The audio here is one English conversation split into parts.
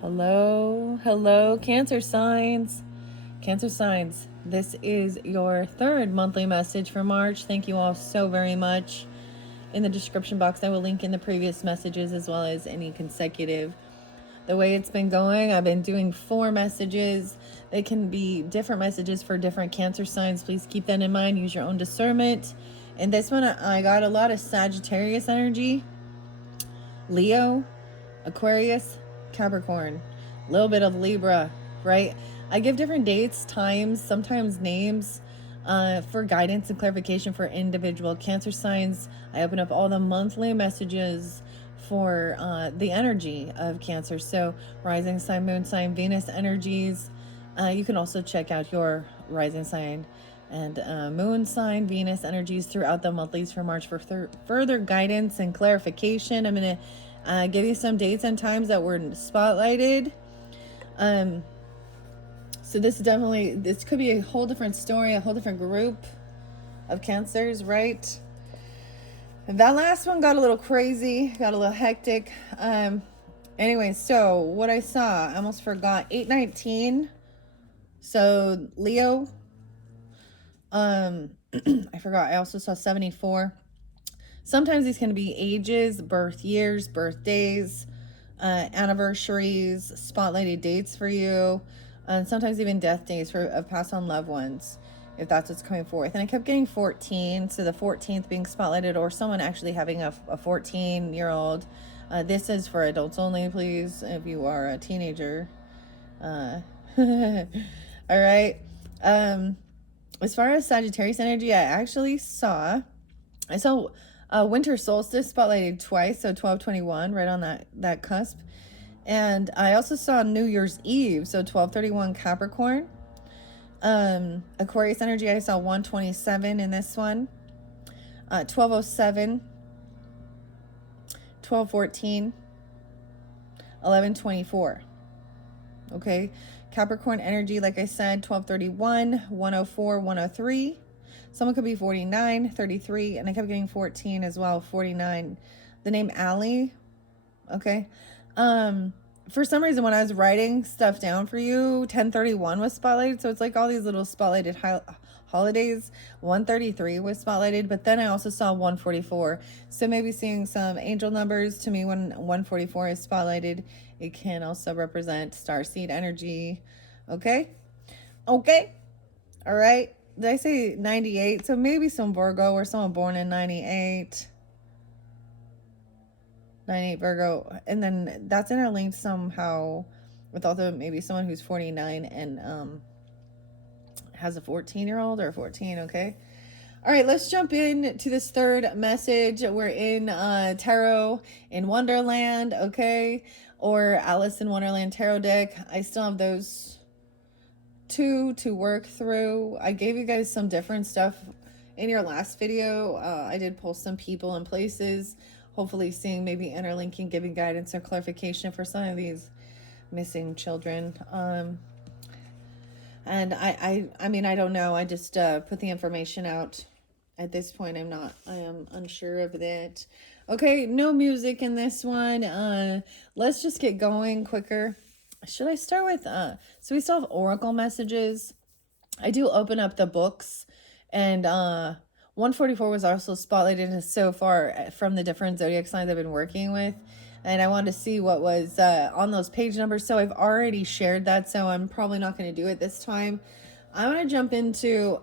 Hello, hello, Cancer signs. Cancer signs, this is your third monthly message for March. Thank you all so very much. In the description box, I will link in the previous messages as well as any consecutive. The way it's been going, I've been doing 4 messages. They can be different messages for different Cancer signs. Please keep that in mind. Use your own discernment. And this one, I got a lot of Sagittarius energy, Leo, Aquarius, Capricorn, a little bit of Libra, right? I give different dates, times, sometimes names for guidance and clarification for individual Cancer signs. I open up all the monthly messages for the energy of Cancer. So rising sign, moon sign, Venus energies. You can also check out your rising sign and moon sign, Venus energies throughout the monthlies for March for further guidance and clarification. I'm going to give you some dates and times that were spotlighted. So this could be a whole different story, a whole different group of Cancers, right? And that last one got a little crazy, got a little hectic. Anyway, so what I saw, I almost forgot, 819. So Leo, I forgot, I also saw 74. Sometimes these can be ages, birth years, birthdays, anniversaries, spotlighted dates for you, and sometimes even death days of passed on loved ones, if that's what's coming forth. And I kept getting 14, so the 14th being spotlighted, or someone actually having a 14-year-old. This is for adults only, please, if you are a teenager. All right. As far as Sagittarius energy, I saw winter solstice spotlighted twice, so 12/21, right on that cusp. And I also saw New Year's Eve, so 12/31 Capricorn. Aquarius energy, I saw 127 in this one. 12:07, 12:14, 11:24. Okay, Capricorn energy, like I said, 12:31, 104, 103. Someone could be 49, 33, and I kept getting 14 as well, 49. The name Allie, okay. For some reason, when I was writing stuff down for you, 1031 was spotlighted, so it's like all these little spotlighted holidays. 133 was spotlighted, but then I also saw 144. So maybe seeing some angel numbers. To me, when 144 is spotlighted, it can also represent starseed energy. Okay? Okay? All right? Did I say 98? So maybe some Virgo or someone born in 98. 98 Virgo. And then that's interlinked somehow with also maybe someone who's 49 and has a 14-year-old or 14, okay? All right, let's jump in to this third message. We're in Tarot in Wonderland, okay? Or Alice in Wonderland Tarot deck. I still have those 2 to work through. I gave you guys some different stuff in your last video. I did post some people and places, hopefully seeing maybe interlinking, giving guidance or clarification for some of these missing children. And I mean, I don't know. I just put the information out. At this point, I am unsure of that. Okay, no music in this one. Let's just get going quicker. Should I start with, so we still have oracle messages. I do open up the books, and 144 was also spotlighted so far from the different zodiac signs I've been working with. And I wanted to see what was on those page numbers. So I've already shared that, so I'm probably not going to do it this time. I'm going to jump into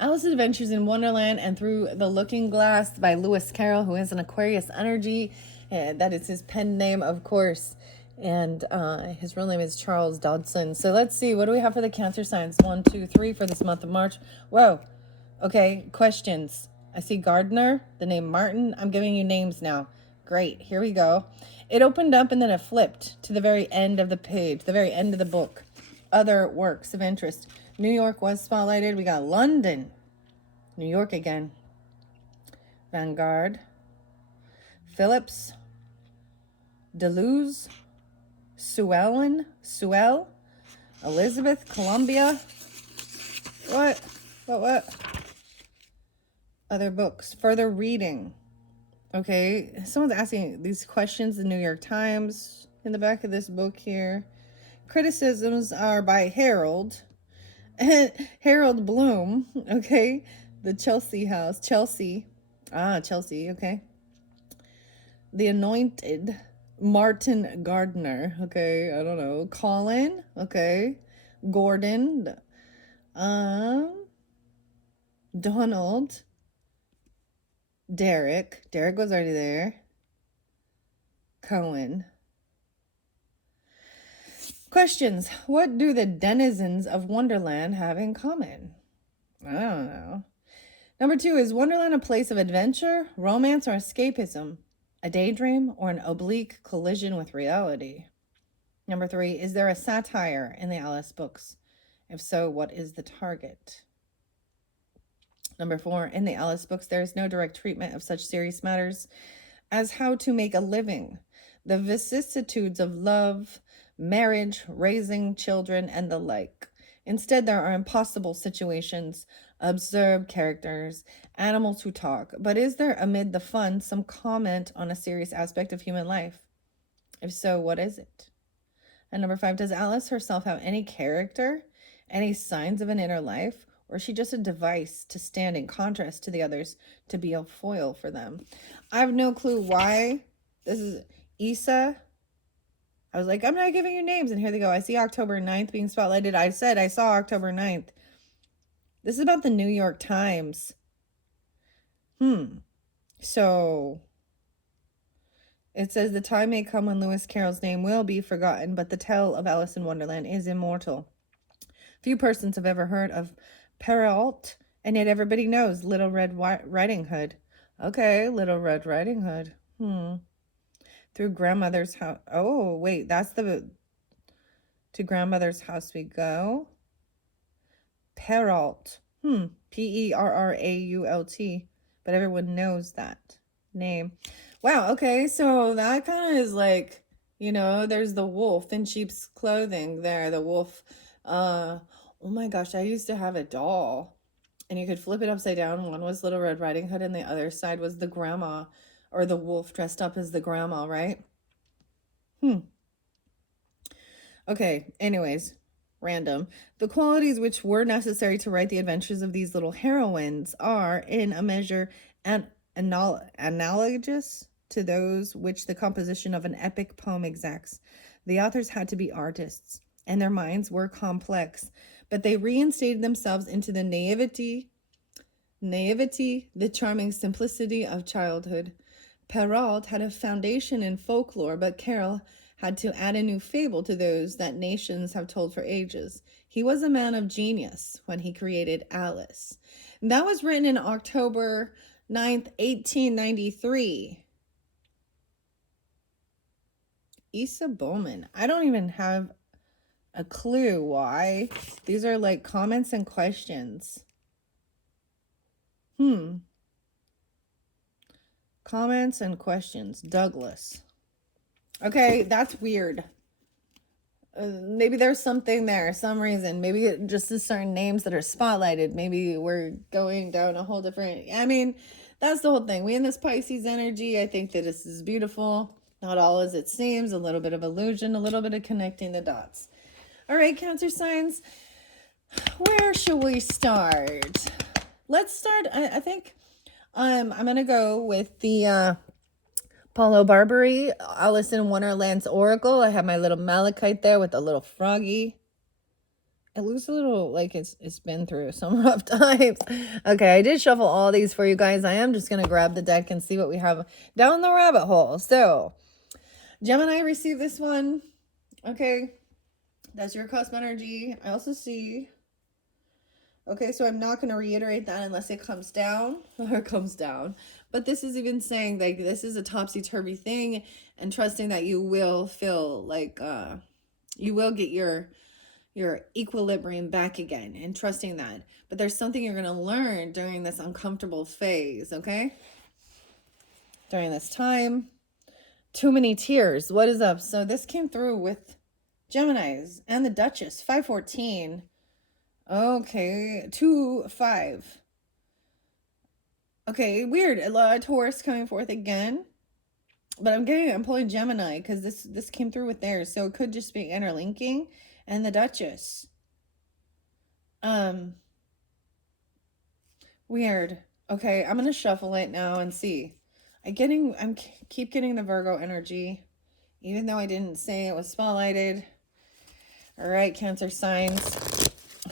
Alice's Adventures in Wonderland and Through the Looking Glass by Lewis Carroll, who is an Aquarius energy. That is his pen name, of course. And his real name is Charles Dodson. So let's see. What do we have for the Cancer signs? 1, 2, 3 for this month of March. Whoa. Okay, questions. I see Gardner, the name Martin. I'm giving you names now. Great, here we go. It opened up and then it flipped to the very end of the page, the very end of the book. Other works of interest. New York was spotlighted. We got London. New York again. Vanguard. Phillips. Deleuze. Sewell. Elizabeth. Columbia. What? Other books. Further reading. Okay, someone's asking these questions, the New York Times, in the back of this book here. Criticisms are by Harold. Harold Bloom, okay? The Chelsea house. Chelsea. Chelsea, okay. The Anointed. Martin Gardner, okay? I don't know. Colin, okay. Gordon. Donald. Derek. Derek was already there. Cohen. Questions. What do the denizens of Wonderland have in common? I don't know. Number 2, is Wonderland a place of adventure, romance, or escapism? A daydream or an oblique collision with reality? Number 3, is there a satire in the Alice books? If so, what is the target? Number 4, in the Alice books, there is no direct treatment of such serious matters as how to make a living, the vicissitudes of love, marriage, raising children, and the like. Instead, there are impossible situations, absurd characters, animals who talk. But is there, amid the fun, some comment on a serious aspect of human life? If so, what is it? And number 5, does Alice herself have any character, any signs of an inner life, or is she just a device to stand in contrast to the others, to be a foil for them? I have no clue why. This is Isa. I was like, I'm not giving you names. And here they go. I see October 9th being spotlighted. I said I saw October 9th. This is about the New York Times. So it says the time may come when Lewis Carroll's name will be forgotten, but the tale of Alice in Wonderland is immortal. Few persons have ever heard of Perrault, and yet everybody knows Little Red Riding Hood. Okay, Little Red Riding Hood. Through grandmother's house. Oh, wait, that's the... To grandmother's house we go. Perrault. Perrault. But everyone knows that name. Wow, okay, so that kind of is like, you know, there's the wolf in sheep's clothing there. The wolf. Oh my gosh, I used to have a doll. And you could flip it upside down. One was Little Red Riding Hood, and the other side was the grandma, or the wolf dressed up as the grandma, right? Okay, anyways, random. The qualities which were necessary to write the adventures of these little heroines are, in a measure, analogous to those which the composition of an epic poem exacts. The authors had to be artists, and their minds were complex, but they reinstated themselves into the naivety, the charming simplicity of childhood. Perrault had a foundation in folklore, but Carroll had to add a new fable to those that nations have told for ages. He was a man of genius when he created Alice. And that was written in October 9th, 1893. Isa Bowman. I don't even have a clue why. These are like comments and questions. Comments and questions. Douglas. Okay, that's weird. Maybe there's something there, some reason. Maybe it just is certain names that are spotlighted. Maybe we're going down a whole different... I mean, that's the whole thing. We in this Pisces energy, I think that this is beautiful. Not all as it seems. A little bit of illusion, a little bit of connecting the dots. All right, Cancer signs. Where should we start? Let's start, I think... I'm going to go with the Paulo Barbary, Alice in Wonderland's Oracle. I have my little malachite there with a little froggy. It looks a little like it's been through some rough times. Okay, I did shuffle all these for you guys. I am just going to grab the deck and see what we have down the rabbit hole. So, Gemini, receive this one. Okay, that's your cusp energy. I also see... Okay, so I'm not going to reiterate that unless it comes down or comes down. But this is even saying like this is a topsy-turvy thing, and trusting that you will feel like you will get your equilibrium back again, and trusting that. But there's something you're going to learn during this uncomfortable phase, okay? During this time. Too many tears. What is up? So this came through with Geminis and the Duchess, 514. Okay, 2-5. Okay, weird. A lot of Taurus coming forth again. But I'm pulling Gemini because this came through with theirs. So it could just be interlinking. And the Duchess. Weird. Okay, I'm gonna shuffle it now and see. I'm keep getting the Virgo energy, even though I didn't say it was spotlighted. All right, Cancer signs,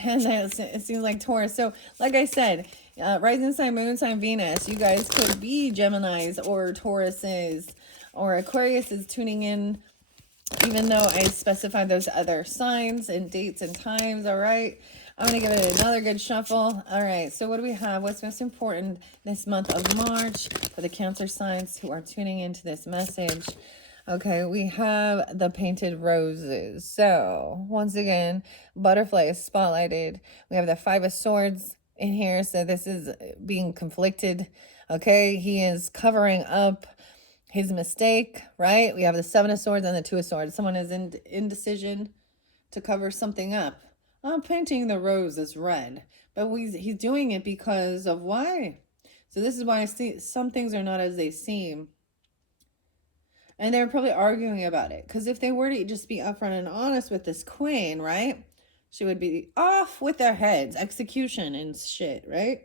and it seems like Taurus. So, like I said, rising sign, moon sign, Venus. You guys could be Geminis or Tauruses, or Aquarius is tuning in. Even though I specified those other signs and dates and times, all right? I'm going to give it another good shuffle. All right, so what do we have? What's most important this month of March for the Cancer signs who are tuning into this message? Okay, we have the painted roses. So, once again, butterfly is spotlighted. We have the Five of Swords in here, so this is being conflicted. Okay, he is covering up his mistake, right? We have the Seven of Swords and the Two of Swords. Someone is in indecision to cover something up. I'm painting the rose as red, but he's doing it because of why? So this is why I see some things are not as they seem. And they're probably arguing about it. Because if they were to just be upfront and honest with this queen, right? She would be off with their heads. Execution and shit, right?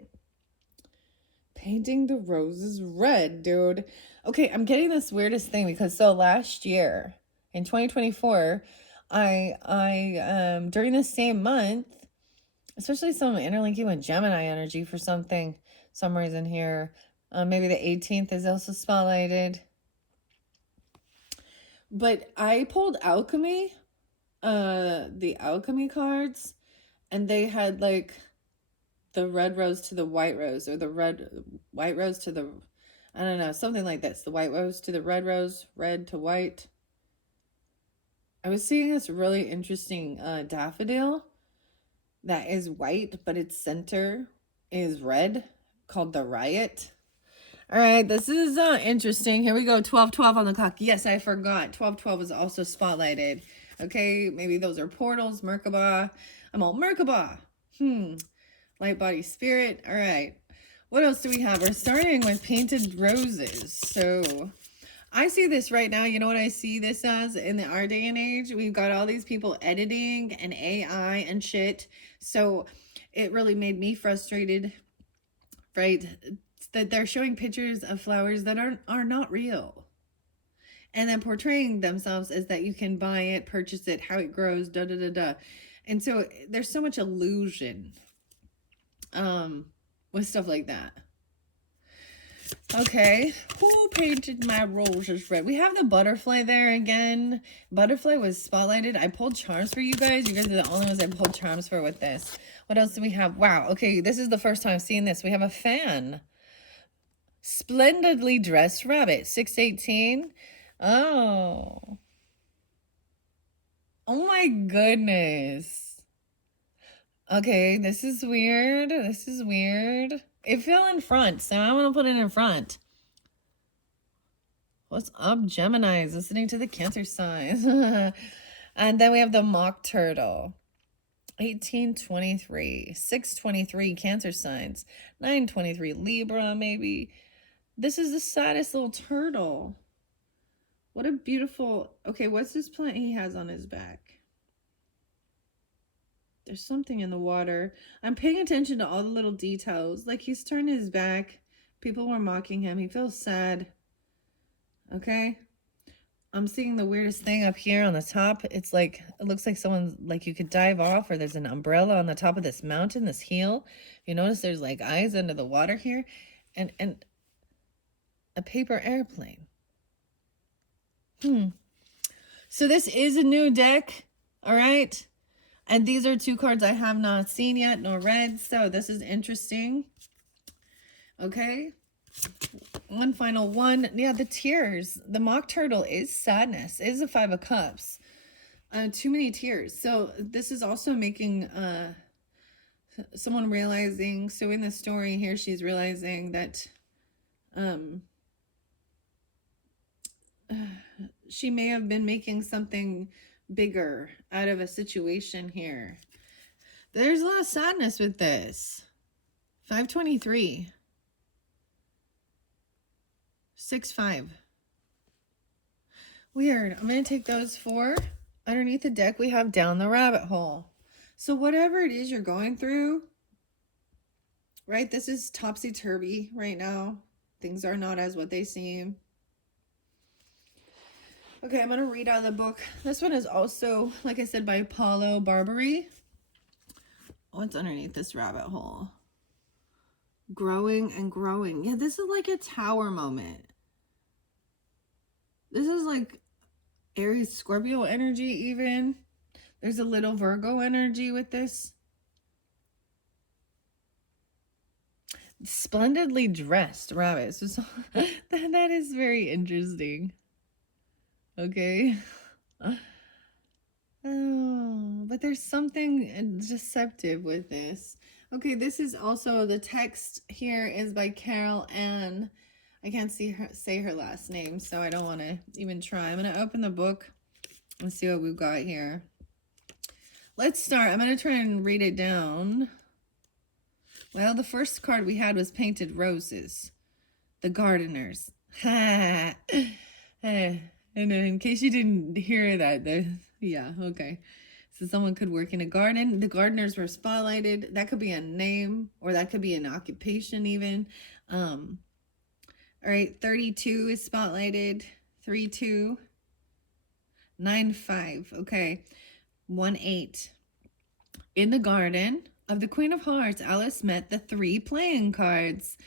Painting the roses red, dude. Okay, I'm getting this weirdest thing because so last year in 2024, I during the same month, especially some interlinking with Gemini energy for some reason here. Maybe the 18th is also spotlighted. But I pulled alchemy, the alchemy cards, and they had like the red rose to the white rose, or the white rose to the, I don't know, something like this. The white rose to the red rose, red to white. I was seeing this really interesting daffodil that is white, but its center is red, called the Riot. All right, this is interesting. Here we go, 12:12 on the clock. Yes, I forgot. 12:12 is also spotlighted. Okay, maybe those are portals, Merkaba. I'm all Merkaba. Light body spirit. All right. What else do we have? We're starting with painted roses. So I see this right now. You know what I see this as in our day and age? We've got all these people editing and AI and shit. So it really made me frustrated, right? That they're showing pictures of flowers that are not real. And then portraying themselves as that you can buy it, purchase it, how it grows, da da da da. And so there's so much illusion with stuff like that. Okay, who painted my roses red? We have the butterfly there again. Butterfly was spotlighted. I pulled charms for you guys. You guys are the only ones I pulled charms for with this. What else do we have? Wow, okay, this is the first time seeing this. We have a fan. Splendidly dressed rabbit, 618. Oh. Oh my goodness. Okay, this is weird. This is weird. It fell in front, so I'm going to put it in front. What's up, Geminis? Listening to the Cancer signs. And then we have the mock turtle. 1823. 623 Cancer signs. 923 Libra, maybe. This is the saddest little turtle. What a beautiful... Okay, what's this plant he has on his back? There's something in the water. I'm paying attention to all the little details. Like, he's turned his back. People were mocking him. He feels sad. Okay? I'm seeing the weirdest thing up here on the top. It's like, it looks like someone's, like you could dive off, or there's an umbrella on the top of this mountain, this hill. You notice there's like eyes under the water here. And a paper airplane. So this is a new deck. All right? And these are two cards I have not seen yet nor read. So this is interesting. Okay. One final one. Yeah, the tears. The mock turtle is sadness. It is a 5 of Cups. Too many tears. So this is also making someone realizing. So in the story here, she's realizing that she may have been making something bigger out of a situation here. There's a lot of sadness with this. 523. 6-5. Weird. I'm going to take those 4. Underneath the deck, we have down the rabbit hole. So whatever it is you're going through, right? This is topsy-turvy right now. Things are not as what they seem. Okay, I'm going to read out of the book. This one is also, like I said, by Paulo Barbary. What's underneath this rabbit hole? Growing and growing. Yeah, this is like a tower moment. This is like Aries Scorpio energy even. There's a little Virgo energy with this. Splendidly dressed rabbit. So that is very interesting. Okay. Oh, but there's something deceptive with this. Okay, this is also, the text here is by Carol Ann. I can't say her last name, so I don't want to even try. I'm going to open the book and see what we've got here. Let's start. I'm going to try and read it down. Well, the first card we had was Painted Roses. The Gardeners. Ha! And in case you didn't hear that, yeah, okay. So someone could work in a garden. The gardeners were spotlighted. That could be a name, or that could be an occupation even. All right, 32 is spotlighted. 3-2. 9-5. Okay. 1-8. In the garden of the Queen of Hearts, Alice met the 3 playing cards.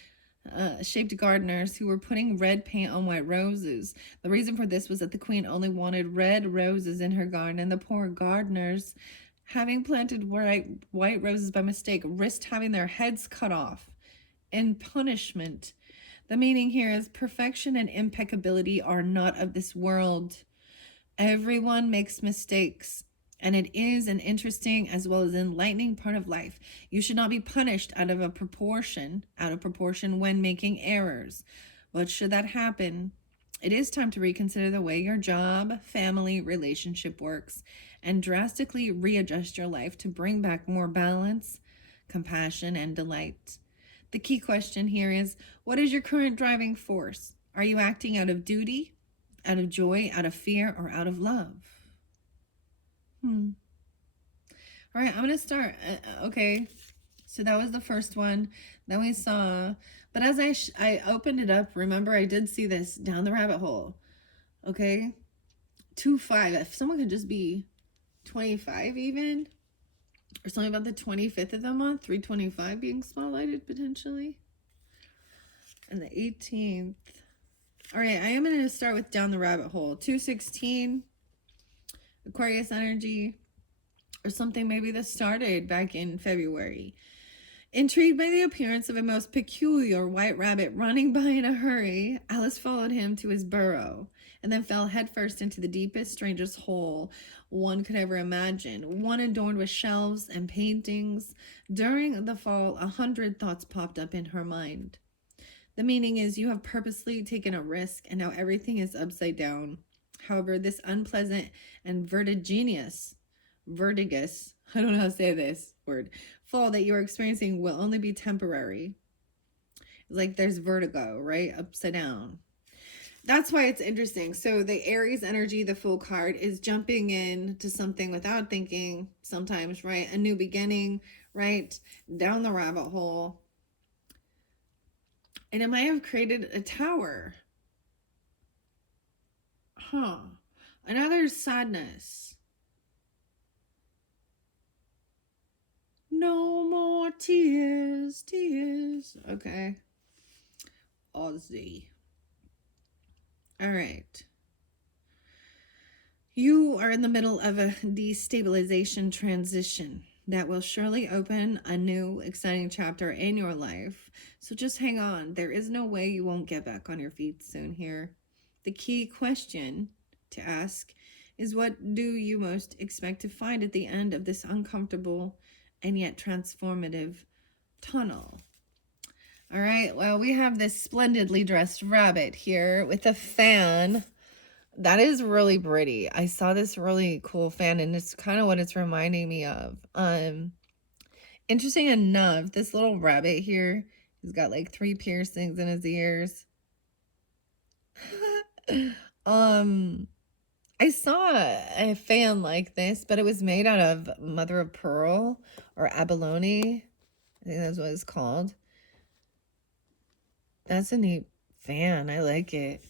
Shaped gardeners who were putting red paint on white roses. The reason for this was that the queen only wanted red roses in her garden, and the poor gardeners, having planted white roses by mistake, risked having their heads cut off in punishment. The meaning here is perfection and impeccability are not of this world. Everyone makes mistakes. And it is an interesting as well as enlightening part of life. You should not be punished out of proportion when making errors. But should that happen, it is time to reconsider the way your job, family, relationship works and drastically readjust your life to bring back more balance, compassion, and delight. The key question here is, what is your current driving force? Are you acting out of duty, out of joy, out of fear, or out of love? All right, I'm going to start. Okay, so that was the first one. Then we saw, but as I opened it up, remember I did see this down the rabbit hole. Okay, 2-5. If someone could just be 25 even, or something about the 25th of the month, 325 being spotlighted potentially. And the 18th. All right, I am going to start with down the rabbit hole. 216. Aquarius energy, or something maybe that started back in February. Intrigued by the appearance of a most peculiar white rabbit running by in a hurry, Alice followed him to his burrow and then fell headfirst into the deepest, strangest hole one could ever imagine, one adorned with shelves and paintings. During the fall, 100 thoughts popped up in her mind. The meaning is, you have purposely taken a risk and now everything is upside down. However, this unpleasant and vertiginous, I don't know how to say this word, fall that you're experiencing will only be temporary. Like there's vertigo, right? Upside down. That's why it's interesting. So the Aries energy, the Fool card, is jumping in to something without thinking sometimes, right? A new beginning, right? Down the rabbit hole. And it might have created a tower. Another sadness. No more tears. Okay. Ozzy. All right. You are in the middle of a destabilization transition that will surely open a new exciting chapter in your life. So just hang on. There is no way you won't get back on your feet soon here. The key question to ask is, what do you most expect to find at the end of this uncomfortable and yet transformative tunnel? All right, well, we have this splendidly dressed rabbit here with a fan. That is really pretty. I saw this really cool fan, and it's kind of what it's reminding me of. Interesting enough, this little rabbit here, he's got like 3 piercings in his ears. I saw a fan like this, but it was made out of mother of pearl or abalone. I think that's what it's called. That's a neat fan. I like it.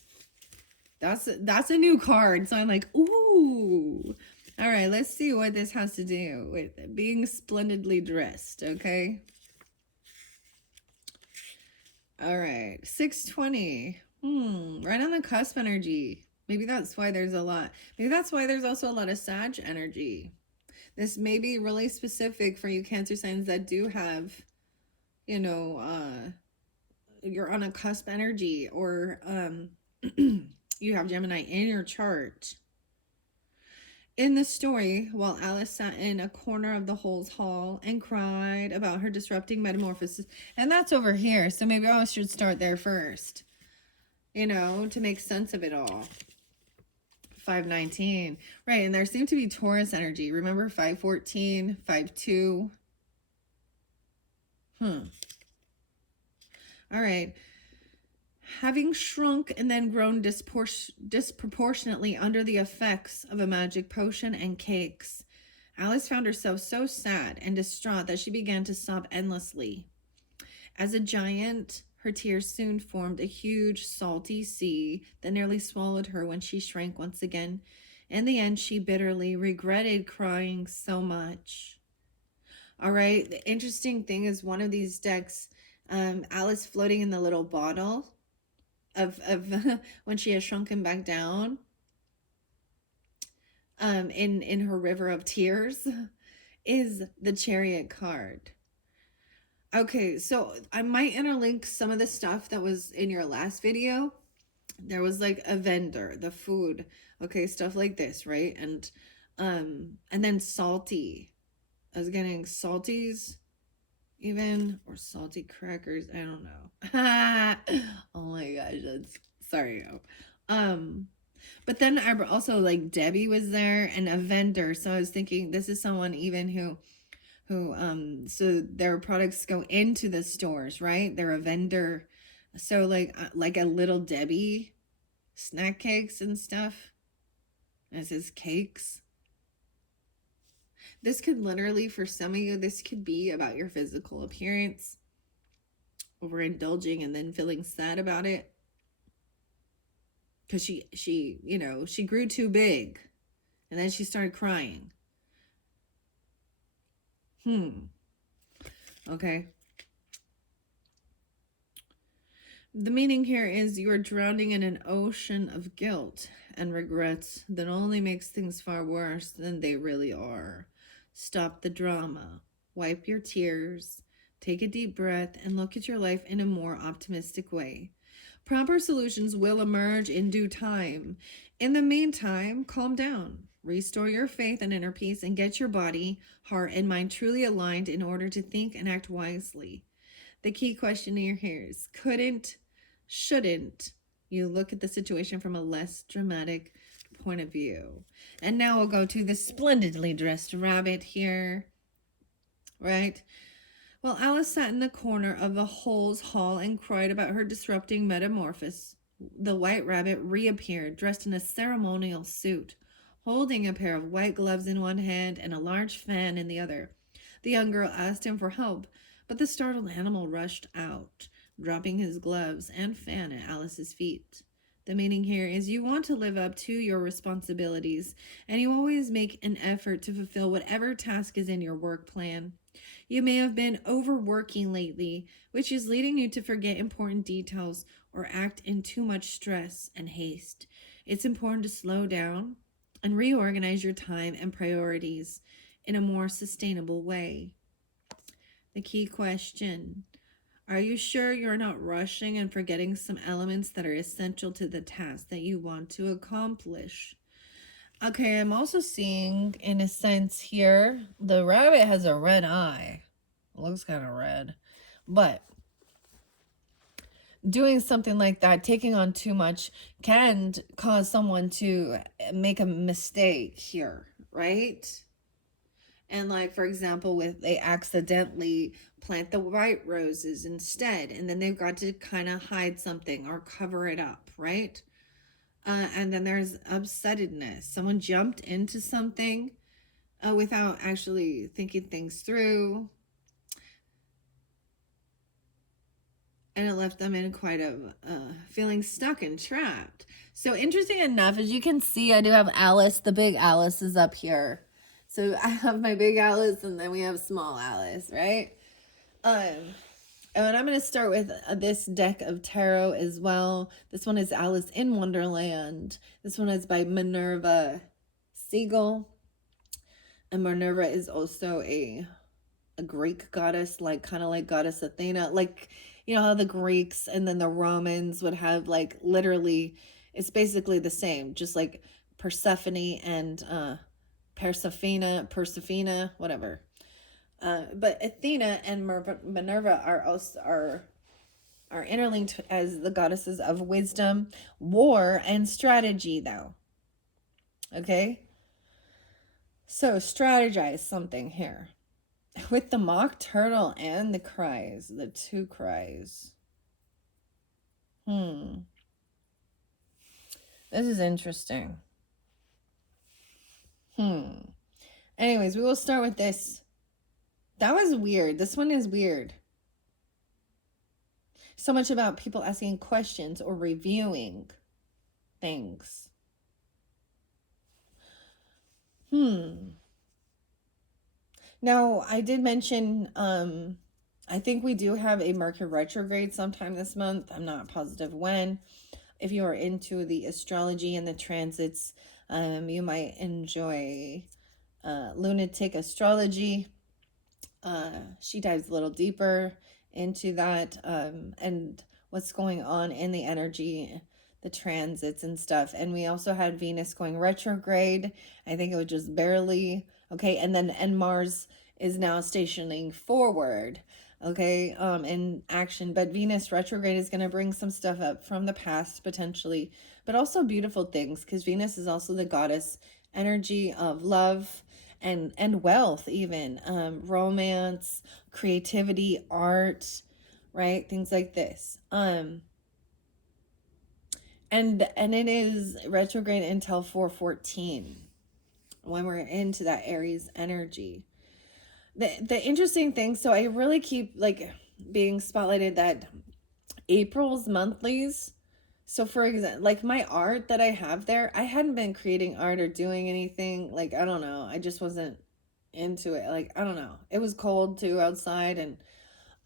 That's a new card. So I'm like, ooh. All right, let's see what this has to do with being splendidly dressed, okay? All right, 620. Right on the cusp energy. Maybe that's why there's a lot. Maybe that's why there's also a lot of Sag energy. This may be really specific for you Cancer signs that do have, you know, you're on a cusp energy, or you have Gemini in your chart. In the story, while Alice sat in a corner of the Holes Hall and cried about her disrupting metamorphosis, and that's over here, so maybe I should start there first, you know, to make sense of it all. 519. Right, and there seemed to be Taurus energy. Remember 514, 52. All right. Having shrunk and then grown disproportionately under the effects of a magic potion and cakes, Alice found herself so sad and distraught that she began to sob endlessly. As a giant, her tears soon formed a huge, salty sea that nearly swallowed her when she shrank once again. In the end, she bitterly regretted crying so much. All right, the interesting thing is one of these decks, Alice floating in the little bottle of when she has shrunken back down, in her river of tears, is the Chariot card. Okay, so I might interlink some of the stuff that was in your last video. There was like a vendor, the food, okay, stuff like this, right? And then salty. I was getting salties even, or salty crackers, I don't know. Oh my gosh, that's sorry. But then I also, like, Debbie was there and a vendor, so I was thinking this is someone even who so their products go into the stores, right? They're a vendor, so like a little Debbie snack cakes and stuff. And it says cakes. This could literally, for some of you, this could be about your physical appearance, overindulging and then feeling sad about it because she you know, she grew too big and then she started crying. Okay. The meaning here is you are drowning in an ocean of guilt and regrets that only makes things far worse than they really are. Stop the drama. Wipe your tears. Take a deep breath and look at your life in a more optimistic way. Proper solutions will emerge in due time. In the meantime, calm down. Restore your faith and inner peace and get your body, heart, and mind truly aligned in order to think and act wisely. The key question here is, shouldn't you look at the situation from a less dramatic point of view? And now we'll go to the splendidly dressed rabbit here, right? Well, Alice sat in the corner of the Holes Hall and cried about her disrupting metamorphosis. The white rabbit reappeared, dressed in a ceremonial suit, holding a pair of white gloves in one hand and a large fan in the other. The young girl asked him for help, but the startled animal rushed out, dropping his gloves and fan at Alice's feet. The meaning here is you want to live up to your responsibilities, and you always make an effort to fulfill whatever task is in your work plan. You may have been overworking lately, which is leading you to forget important details or act in too much stress and haste. It's important to slow down and reorganize your time and priorities in a more sustainable way. The key question: are you sure you're not rushing and forgetting some elements that are essential to the task that you want to accomplish? Okay, I'm also seeing, in a sense here, the rabbit has a red eye. It looks kind of red. But doing something like that, taking on too much, can cause someone to make a mistake here, right? And like, for example, with they accidentally plant the white roses instead, and then they've got to kind of hide something or cover it up, right? And then there's upsetedness. Someone jumped into something without actually thinking things through. And it left them in quite a feeling stuck and trapped. So interesting enough, as you can see, I do have Alice. The big Alice is up here. So I have my big Alice, and then we have small Alice, right? And I'm going to start with this deck of tarot as well. This one is Alice in Wonderland. This one is by Minerva Siegel. And Minerva is also a Greek goddess, like kind of like goddess Athena. Like, you know how the Greeks and then the Romans would have like literally, it's basically the same, just like Persephone and Persephina, whatever. But Athena and Minerva are also are interlinked as the goddesses of wisdom, war, and strategy, though. Okay? So strategize something here. With the mock turtle and the cries, the two cries. This is interesting. Anyways, we will start with this. That was weird. This one is weird. So much about people asking questions or reviewing things. Now, I did mention, I think we do have a Mercury retrograde sometime this month. I'm not positive when. If you are into the astrology and the transits, you might enjoy Lunatic Astrology. She dives a little deeper into that and what's going on in the energy, the transits and stuff. And we also had Venus going retrograde. I think it was just barely. Okay, and Mars is now stationing forward, okay, in action. But Venus retrograde is going to bring some stuff up from the past potentially, but also beautiful things, because Venus is also the goddess energy of love and wealth, even romance, creativity, art, right? Things like this. And it is retrograde until 4/14 when we're into that Aries energy. The interesting thing, so I really keep like being spotlighted that April's monthlies. So for example, like my art that I have there, I hadn't been creating art or doing anything. Like, I don't know. I just wasn't into it. Like, I don't know. It was cold too outside. And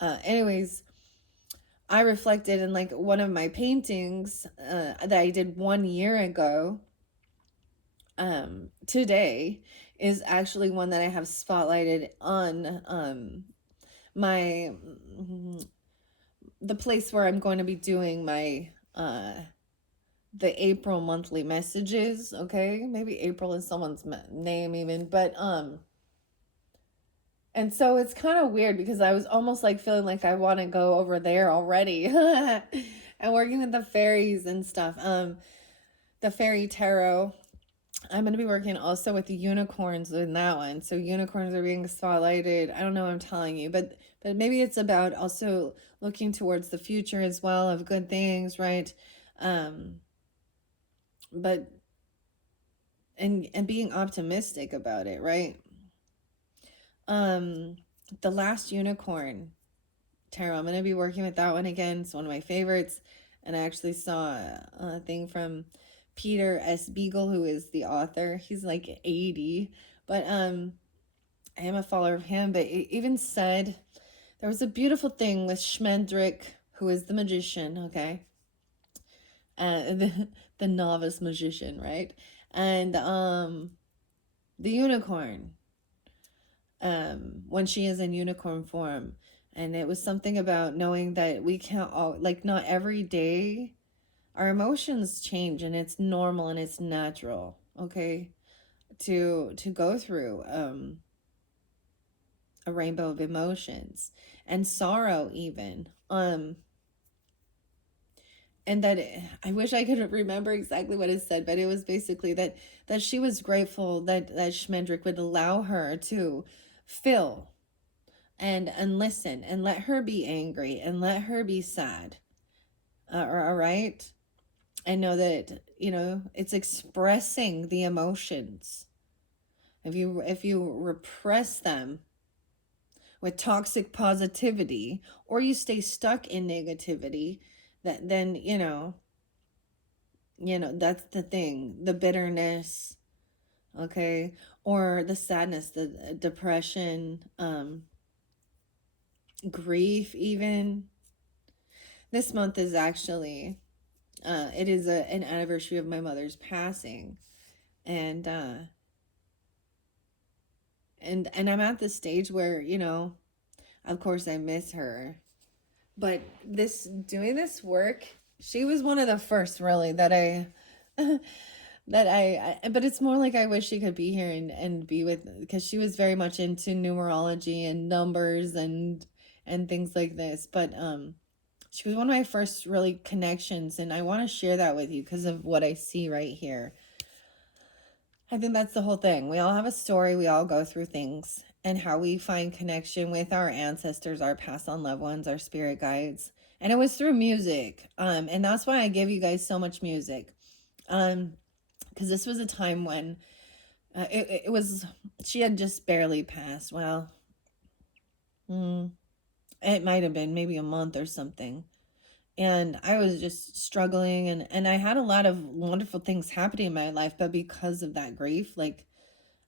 anyways, I reflected in like one of my paintings that I did 1 year ago. Today is actually one that I have spotlighted on my the place where I'm going to be doing my the April monthly messages. Okay, maybe April is someone's name even, but and so it's kind of weird because I was almost like feeling like I want to go over there already and working with the fairies and stuff. The fairy tarot. I'm going to be working also with the unicorns in that one. So unicorns are being spotlighted. I don't know what I'm telling you, but maybe it's about also looking towards the future as well of good things, right? But and being optimistic about it, right? The Last Unicorn tarot. I'm going to be working with that one again. It's one of my favorites. And I actually saw a thing from Peter S. Beagle, who is the author. He's like 80, but I am a follower of him. But it even said there was a beautiful thing with Schmendrick, who is the magician, okay? The novice magician, right? And the unicorn, when she is in unicorn form. And it was something about knowing that we can't all, like, not every day our emotions change, and it's normal and it's natural, okay, to go through a rainbow of emotions and sorrow even. And that I wish I could remember exactly what it said, but it was basically that she was grateful that Schmendrick would allow her to feel and listen and let her be angry and let her be sad. All right. and know that, you know, it's expressing the emotions. If you repress them with toxic positivity, or you stay stuck in negativity, that then, that's the thing, the bitterness, okay, or the sadness, the depression, grief even. This month is actually it is an anniversary of my mother's passing, and and I'm at the stage where, of course I miss her, but this doing this work, she was one of the first really that I but it's more like I wish she could be here and be with, because she was very much into numerology and numbers and things like this. But she was one of my first really connections, and I want to share that with you because of what I see right here. I think that's the whole thing. We all have a story. We all go through things, and how we find connection with our ancestors, our past on loved ones, our spirit guides. And it was through music. And that's why I give you guys so much music. Because this was a time when it was, she had just barely passed. Well, it might have been maybe a month or something. And I was just struggling, and I had a lot of wonderful things happening in my life, but because of that grief, like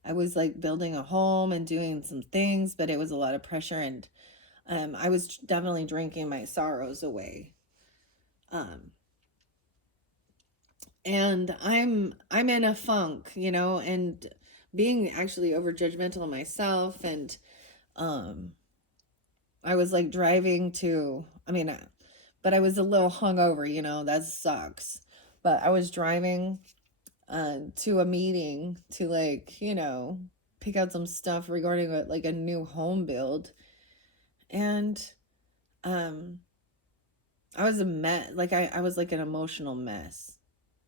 I was like building a home and doing some things, but it was a lot of pressure, and I was definitely drinking my sorrows away. And I'm in a funk, and being actually over judgmental of myself, and I was like driving to, but I was a little hungover, that sucks. But I was driving to a meeting to, like, pick out some stuff regarding like a new home build. And I was a mess. Like I was like an emotional mess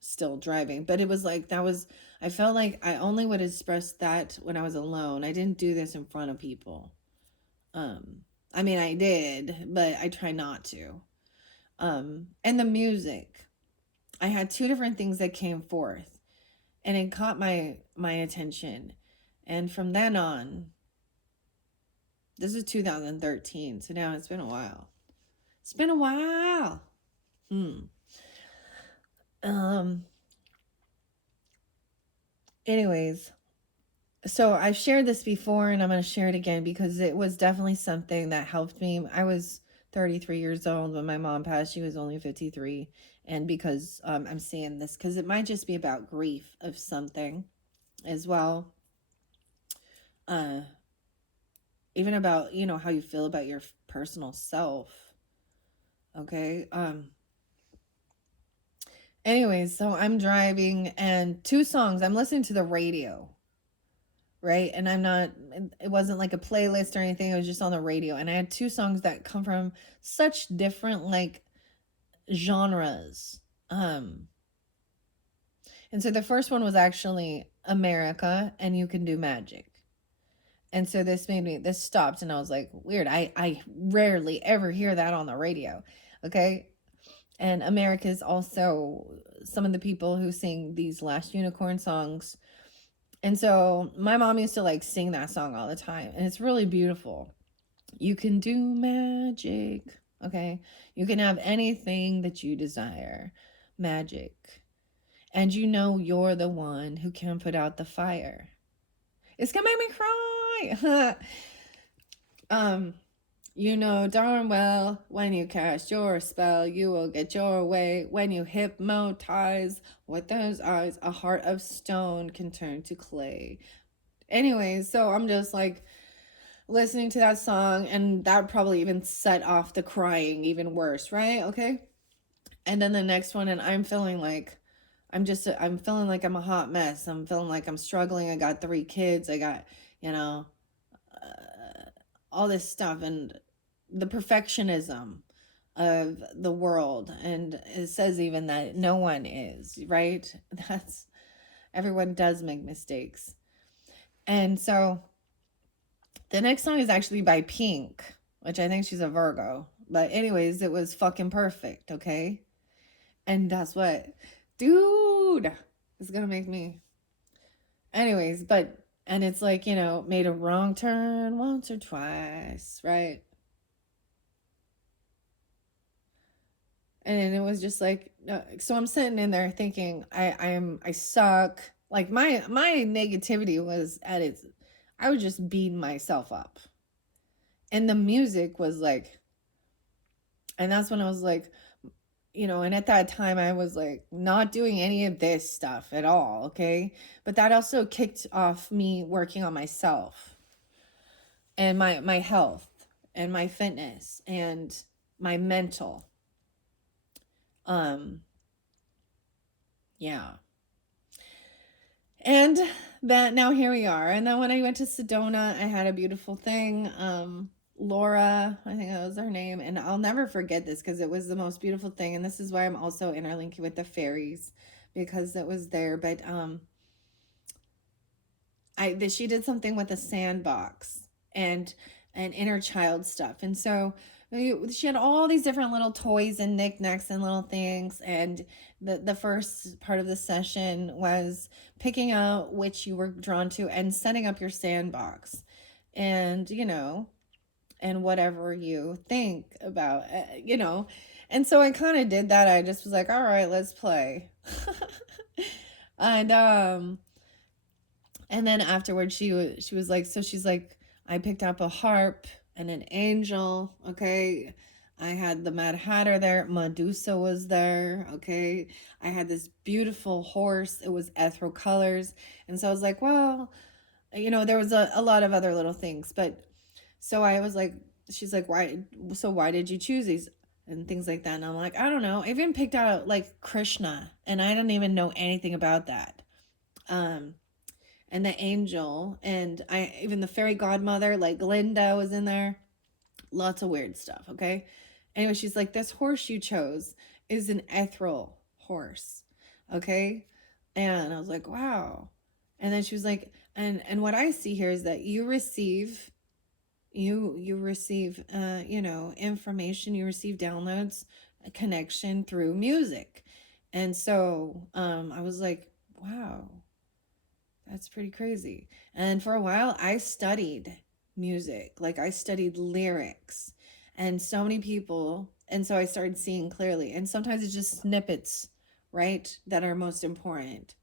still driving. But it was like, I felt like I only would express that when I was alone. I didn't do this in front of people. I did, but I try not to. And the music, I had two different things that came forth, and it caught my attention. And from then on, this is 2013, so now it's been a while. It's been a while. Anyways, so I've shared this before, and I'm going to share it again because it was definitely something that helped me. I was 33 years old when my mom passed. She was only 53. And because I'm saying this, because it might just be about grief of something as well. Even about, how you feel about your personal self. Okay. Anyways, so I'm driving, and two songs, I'm listening to the radio, right? And it wasn't like a playlist or anything. It was just on the radio. And I had two songs that come from such different, like, genres. And so the first one was actually America and You Can Do Magic. And so this stopped, and I was like, weird. I rarely ever hear that on the radio. Okay. And America is also some of the people who sing these Last Unicorn songs. And so my mom used to like sing that song all the time, and it's really beautiful. You can do magic. Okay. You can have anything that you desire. Magic. And you're the one who can put out the fire. It's gonna make me cry. You know darn well when you cast your spell, you will get your way. When you hypnotize with those eyes, a heart of stone can turn to clay. Anyways, so I'm just like listening to that song, and that would probably even set off the crying even worse, right? Okay. And then the next one, and I'm feeling like I'm feeling like I'm a hot mess. I'm feeling like I'm struggling. I got 3 kids. I got, all this stuff, and the perfectionism of the world. And it says even that no one is, right? Everyone does make mistakes. And so the next song is actually by Pink, which I think she's a Virgo. But anyways, it was fucking perfect, okay? And that's what Dude, it's gonna make me. Anyways, and it's like, made a wrong turn once or twice, right? And it was just like, so I'm sitting in there thinking, I suck. Like my negativity was at its, I was just beating myself up. And the music was like, and that's when I was like, and at that time I was like not doing any of this stuff at all, okay? But that also kicked off me working on myself and my health and my fitness and my mental. Yeah. And that now here we are. And then when I went to Sedona, I had a beautiful thing. Laura, I think that was her name, and I'll never forget this because it was the most beautiful thing. And this is why I'm also interlinking with the fairies, because it was there. But she did something with a sandbox and inner child stuff, and so she had all these different little toys and knickknacks and little things. And the first part of the session was picking out which you were drawn to and setting up your sandbox, and and whatever you think about, And so I kind of did that. I just was like, all right, let's play. And then afterwards she was like, so she's like, I picked up a harp and an angel, okay? I had the Mad Hatter there. Medusa was there, okay? I had this beautiful horse. It was ethereal colors. And so I was like, well, there was a lot of other little things. But so I was like, she's like, why did you choose these? And things like that. And I'm like, I don't know. I even picked out like Krishna, and I didn't even know anything about that. And the angel, and even the fairy godmother, like Glinda was in there. Lots of weird stuff, okay? Anyway, she's like, this horse you chose is an ethereal horse, okay? And I was like, wow. And then she was like, and what I see here is that you receive information, you receive downloads, a connection through music. And so I was like, wow, that's pretty crazy. And for a while I studied music, like I studied lyrics, and so many people, and so I started seeing clearly. And sometimes it's just snippets, right, that are most important.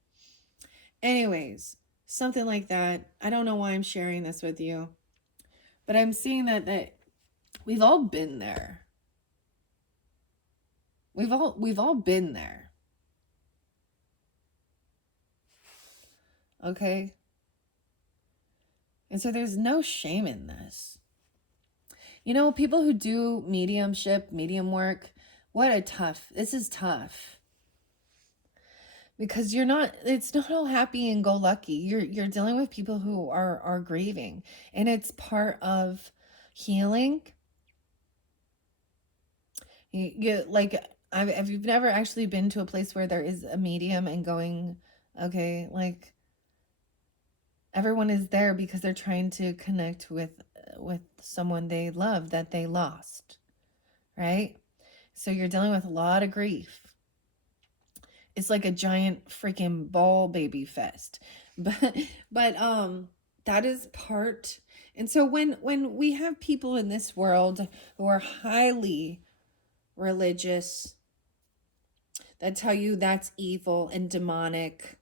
Anyways, something like that. I don't know why I'm sharing this with you, but I'm seeing that we've all been there. We've all been there. Okay? And so there's no shame in this. People who do medium work, this is tough. Because it's not all happy and go lucky. You're dealing with people who are grieving, and it's part of healing. You like, if you've never actually been to a place where there is a medium and going, okay, like everyone is there because they're trying to connect with someone they love that they lost, right? So you're dealing with a lot of grief. It's like a giant freaking ball baby fest. But that is part. And so when we have people in this world who are highly religious, that tell you that's evil and demonic,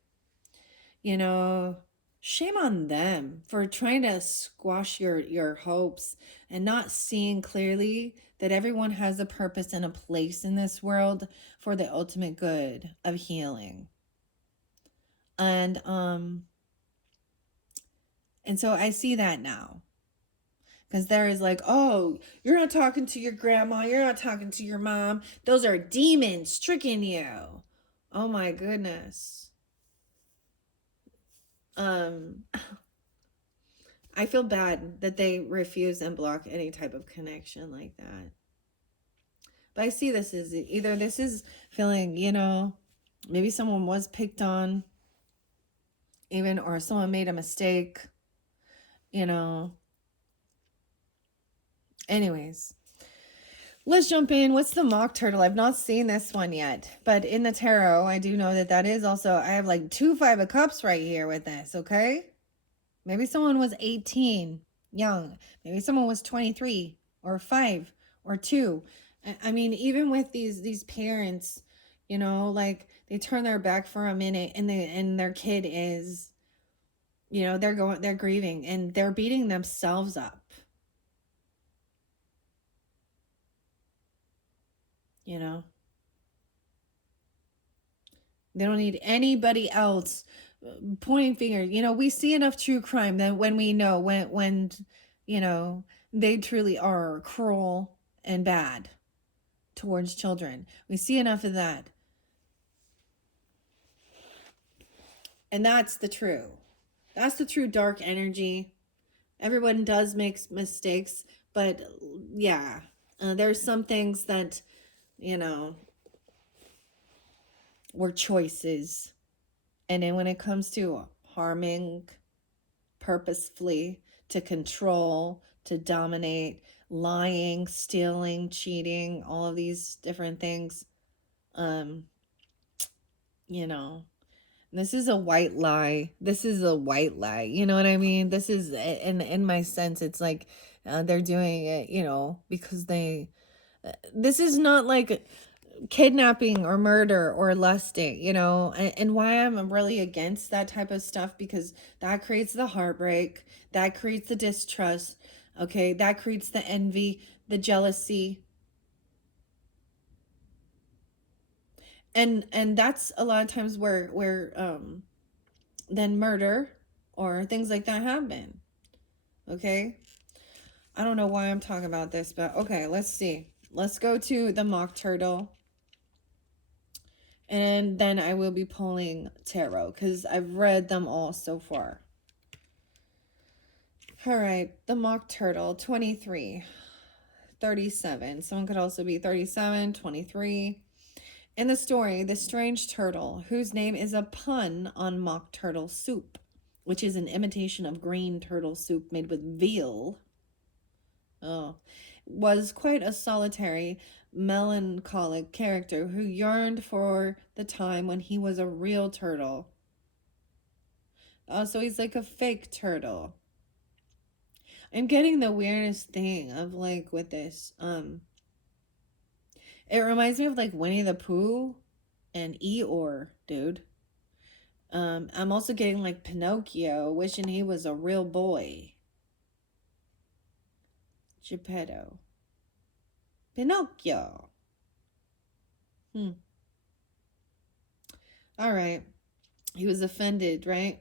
shame on them for trying to squash your hopes and not seeing clearly that everyone has a purpose and a place in this world for the ultimate good of healing. And so I see that now. Because there is like, oh, you're not talking to your grandma, you're not talking to your mom. Those are demons tricking you. Oh my goodness. I feel bad that they refuse and block any type of connection like that. But I see this as either this is feeling, maybe someone was picked on, even, or someone made a mistake, Anyways. Let's jump in. What's the mock turtle? I've not seen this one yet, but in the tarot, I do know that that is also, I have like 2 Five of Cups right here with this, okay? Maybe someone was 18, young. Maybe someone was 23 or 5 or 2. I mean, even with these parents, you know, like they turn their back for a minute and their kid is, you know, they're grieving and they're beating themselves up. You know, they don't need anybody else pointing fingers. You know, we see enough true crime that when we know when you know, they truly are cruel and bad towards children. We see enough of that. And that's the true. That's the true dark energy. Everyone does make mistakes, but yeah, there's some things that, you know, were choices. And then when it comes to harming purposefully, to control, to dominate, lying, stealing, cheating, all of these different things, you know, this is a white lie. This is a white lie. You know what I mean? This is, in my sense, it's like they're doing it, you know, because this is not like kidnapping or murder or lusting, you know, and why I'm really against that type of stuff, because that creates the heartbreak, that creates the distrust, okay, that creates the envy, the jealousy, and that's a lot of times where then murder or things like that happen. Okay, I don't know why I'm talking about this, but okay, let's see. Let's go to the mock turtle. And then I will be pulling tarot because I've read them all so far. All right, the mock turtle, 23, 37. Someone could also be 37, 23. In the story, the strange turtle, whose name is a pun on mock turtle soup, which is an imitation of green turtle soup made with veal, was quite a solitary, melancholic character who yearned for the time when he was a real turtle. So he's like a fake turtle. I'm getting the weirdest thing of like with this. It reminds me of like Winnie the Pooh and Eeyore, dude. I'm also getting like Pinocchio, wishing he was a real boy. Geppetto. Pinocchio. All right. He was offended, right?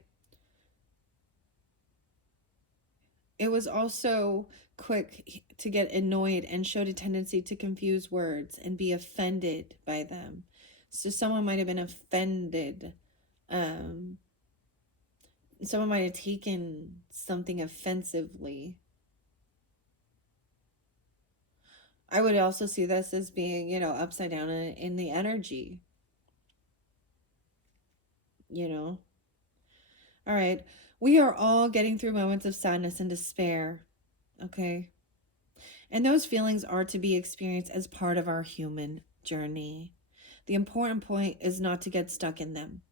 It was also quick to get annoyed and showed a tendency to confuse words and be offended by them. So someone might have been offended. Someone might have taken something offensively. I would also see this as being, you know, upside down in the energy. You know? All right. We are all getting through moments of sadness and despair. Okay? And those feelings are to be experienced as part of our human journey. The important point is not to get stuck in them.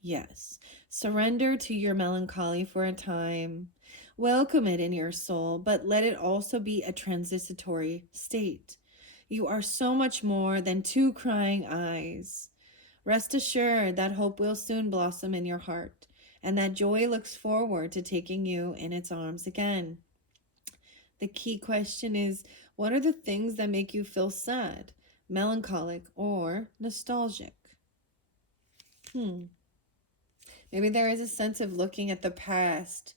Yes, surrender to your melancholy for a time. Welcome it in your soul, but let it also be a transitory state. You are so much more than 2 crying eyes. Rest assured that hope will soon blossom in your heart, and that joy looks forward to taking you in its arms again. The key question is, what are the things that make you feel sad, melancholic, or nostalgic? Maybe there is a sense of looking at the past,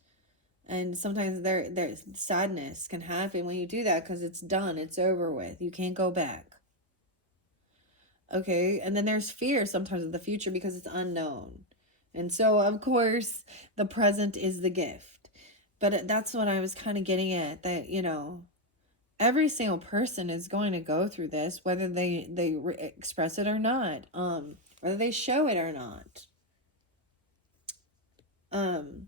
and sometimes there's sadness can happen when you do that because it's done, it's over with, you can't go back. Okay, and then there's fear sometimes of the future because it's unknown. And so, of course, the present is the gift. But that's what I was kind of getting at, that, you know, every single person is going to go through this, whether they express it or not, whether they show it or not. And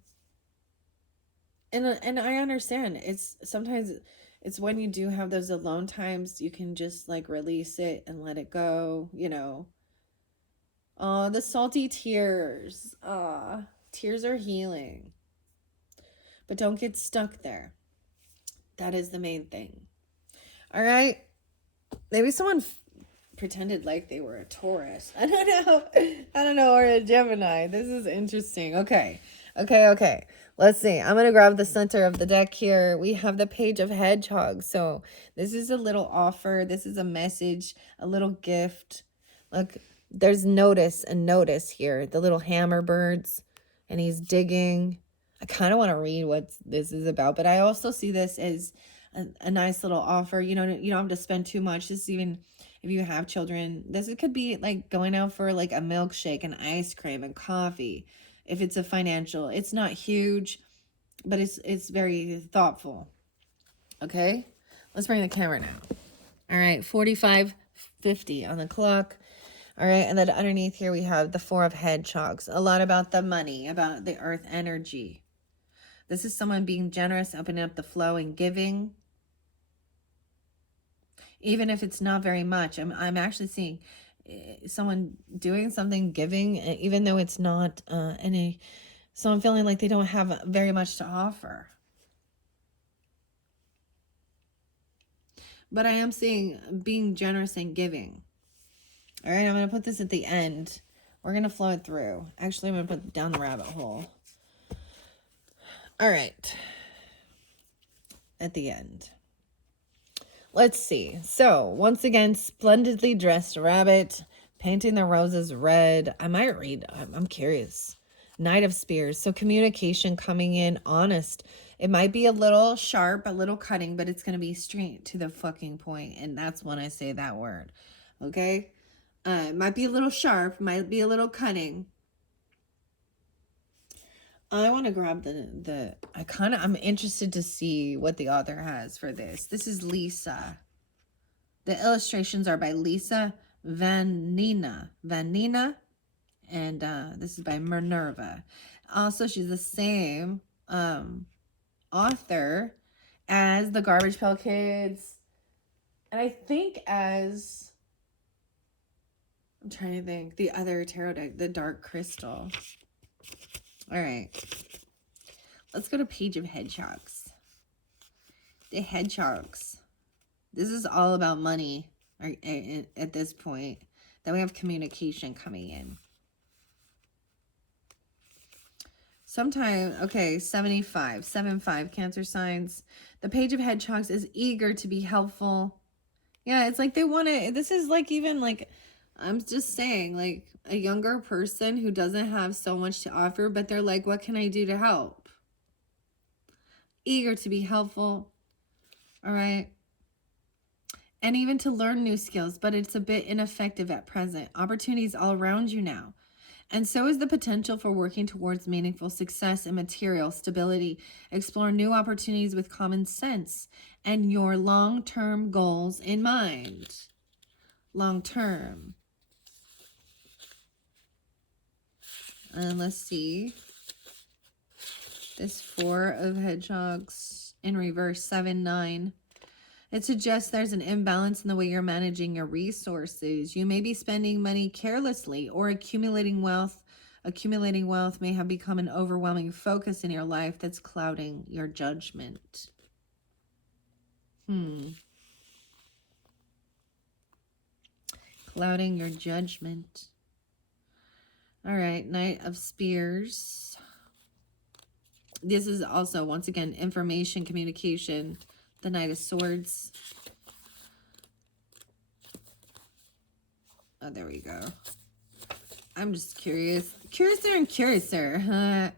I understand it's sometimes It's when you do have those alone times, you can just like release it and let it go, you know. Oh, the salty tears. Ah, tears are healing. But don't get stuck there. That is the main thing. All right. Maybe someone pretended like they were a Taurus. I don't know. I don't know. Or a Gemini. This is interesting. Okay. Okay. Let's see. I'm going to grab the center of the deck here. We have the Page of Hedgehogs. So this is a little offer. This is a message, a little gift. Look, there's notice and notice here. The little hammer birds. And he's digging. I kind of want to read what this is about. But I also see this as a nice little offer. You know, you don't have to spend too much. This is even if you have children. This could be like going out for like a milkshake and ice cream and coffee. If it's a financial, it's not huge, but it's very thoughtful. Okay, let's bring the camera now. All right, 45:50 on the clock. All right, and then underneath here we have the Four of Hedgehogs. A lot about the money, about the earth energy. This is someone being generous, opening up the flow and giving. Even if it's not very much, I'm actually seeing someone doing something, giving, even though it's not any. So I'm feeling like they don't have very much to offer. But I am seeing being generous and giving. All right, I'm going to put this at the end. We're going to flow it through. Actually, I'm going to put it down the rabbit hole. All right. At the end. Let's see. So, once again, splendidly dressed rabbit, painting the roses red. I might read. I'm curious. Knight of Spears. So, communication coming in, honest. It might be a little sharp, a little cutting, but it's going to be straight to the fucking point. And that's when I say that word. Okay? It might be a little sharp, might be a little cutting. I want to grab I'm interested to see what the author has for this. This is Lisa. The illustrations are by Lisa Vanina. And this is by Minerva. Also, she's the same author as the Garbage Pail Kids. And I think as, I'm trying to think, the other tarot deck, the Dark Crystal. All right. Let's go to Page of Hedgehogs. The Hedgehogs. This is all about money at this point. Then we have communication coming in. Sometime, okay, 75, Cancer signs. The Page of Hedgehogs is eager to be helpful. Yeah, it's like they want to, this is like even like, I'm just saying, like a younger person who doesn't have so much to offer, but they're like, what can I do to help? Eager to be helpful. All right. And even to learn new skills, but it's a bit ineffective at present. Opportunities all around you now. And so is the potential for working towards meaningful success and material stability. Explore new opportunities with common sense and your long-term goals in mind. Long-term. And let's see. This Four of Hedgehogs in reverse, 7-9. It suggests there's an imbalance in the way you're managing your resources. You may be spending money carelessly or accumulating wealth. Accumulating wealth may have become an overwhelming focus in your life that's clouding your judgment. Clouding your judgment. All right, Knight of Spears. This is also, once again, information, communication. The Knight of Swords. Oh, there we go. I'm just curious. Curiouser and curiouser.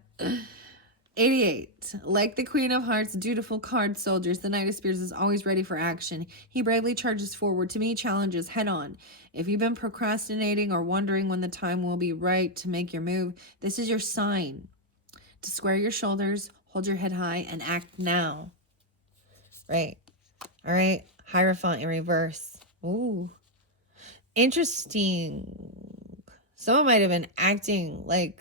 88. Like the Queen of Hearts, dutiful card soldiers, the Knight of Spears is always ready for action. He bravely charges forward to meet challenges head on. If you've been procrastinating or wondering when the time will be right to make your move, this is your sign to square your shoulders, hold your head high, and act now. Right. All right. Hierophant in reverse. Ooh. Interesting. Someone might have been acting like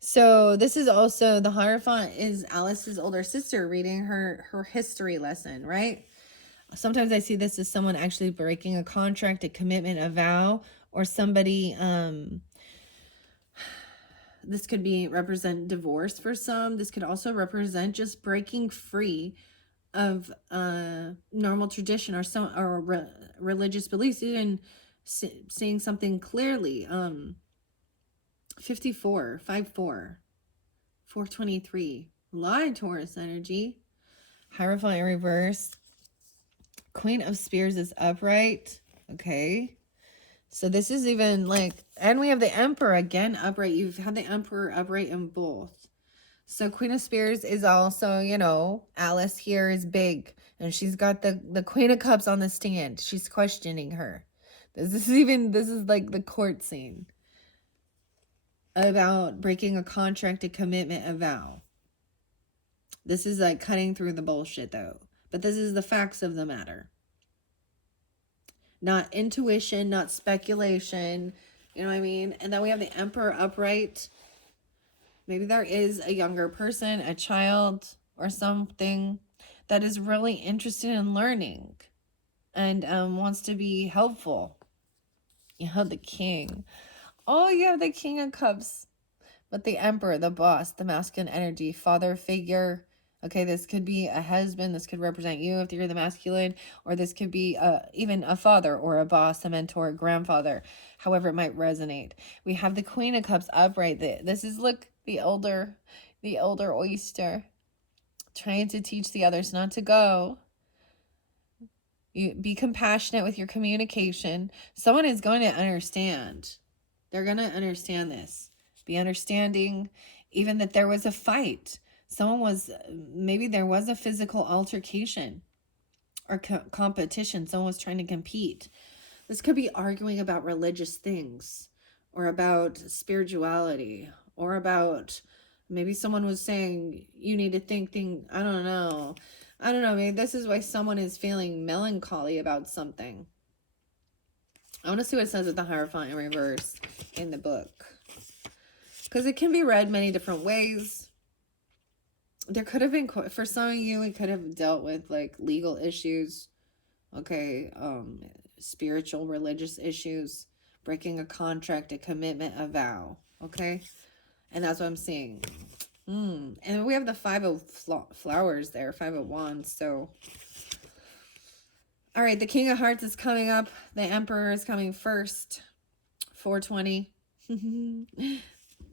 So this is also, the Hierophant is Alice's older sister reading her history lesson, right? Sometimes I see this as someone actually breaking a contract, a commitment, a vow, or somebody, this could be represent divorce for some. This could also represent just breaking free of normal tradition or some religious beliefs, even seeing something clearly. 54, 54, 423. Lie, Taurus energy. Hierophant in reverse. Queen of Spears is upright. Okay. So this is even like, and we have the Emperor again upright. You've had the Emperor upright in both. So Queen of Spears is also, you know, Alice here is big. And she's got the Queen of Cups on the stand. She's questioning her. This is like the court scene about breaking a contract, a commitment, a vow. This is like cutting through the bullshit though. But this is the facts of the matter. Not intuition, not speculation. You know what I mean? And then we have the Emperor upright. Maybe there is a younger person, a child or something that is really interested in learning and wants to be helpful. You have the King. Oh, you have the King of Cups. But the Emperor, the boss, the masculine energy, father figure. Okay, this could be a husband. This could represent you if you're the masculine. Or this could be even a father or a boss, a mentor, a grandfather. However it might resonate. We have the Queen of Cups upright. This is, look, the elder oyster. Trying to teach the others not to go. You be compassionate with your communication. Someone is going to understand. They're going to understand this. Be understanding, even that there was a fight. Maybe there was a physical altercation or competition. Someone was trying to compete. This could be arguing about religious things or about spirituality or about, maybe someone was saying you need to think. I don't know. Maybe this is why someone is feeling melancholy about something. I want to see what it says with the Hierophant in reverse in the book. Because it can be read many different ways. There could have been, for some of you, it could have dealt with like legal issues. Okay. Spiritual, religious issues. Breaking a contract, a commitment, a vow. Okay. And that's what I'm seeing. And we have the Five of Flowers there. Five of Wands. So, all right. The King of Hearts is coming up. The Emperor is coming first. 420.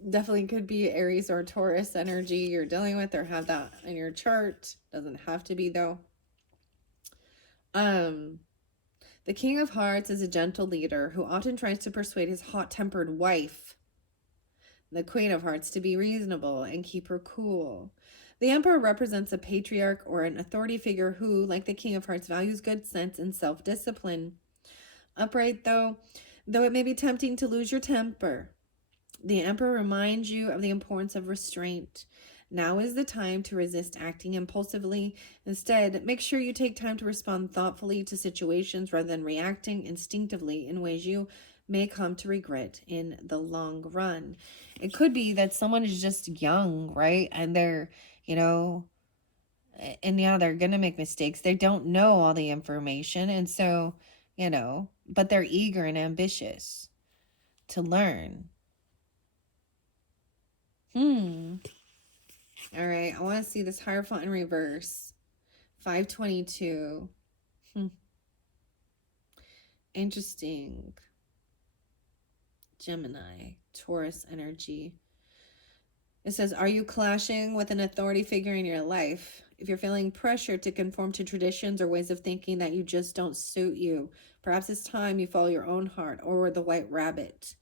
Definitely could be Aries or Taurus energy you're dealing with, or have that in your chart. Doesn't have to be though. The King of Hearts is a gentle leader who often tries to persuade his hot-tempered wife, the Queen of Hearts, to be reasonable and keep her cool. The Emperor represents a patriarch or an authority figure who, like the King of Hearts, values good sense and self-discipline. Upright though it may be tempting to lose your temper, the Emperor reminds you of the importance of restraint. Now is the time to resist acting impulsively. Instead, make sure you take time to respond thoughtfully to situations rather than reacting instinctively in ways you may come to regret in the long run. It could be that someone is just young, right? And they're, they're going to make mistakes. They don't know all the information. And so, but they're eager and ambitious to learn. All right, I want to see this Hierophant in reverse. 522. Interesting. Gemini, Taurus energy. It says, are you clashing with an authority figure in your life? If you're feeling pressure to conform to traditions or ways of thinking that you just don't suit you, perhaps it's time you follow your own heart or the white rabbit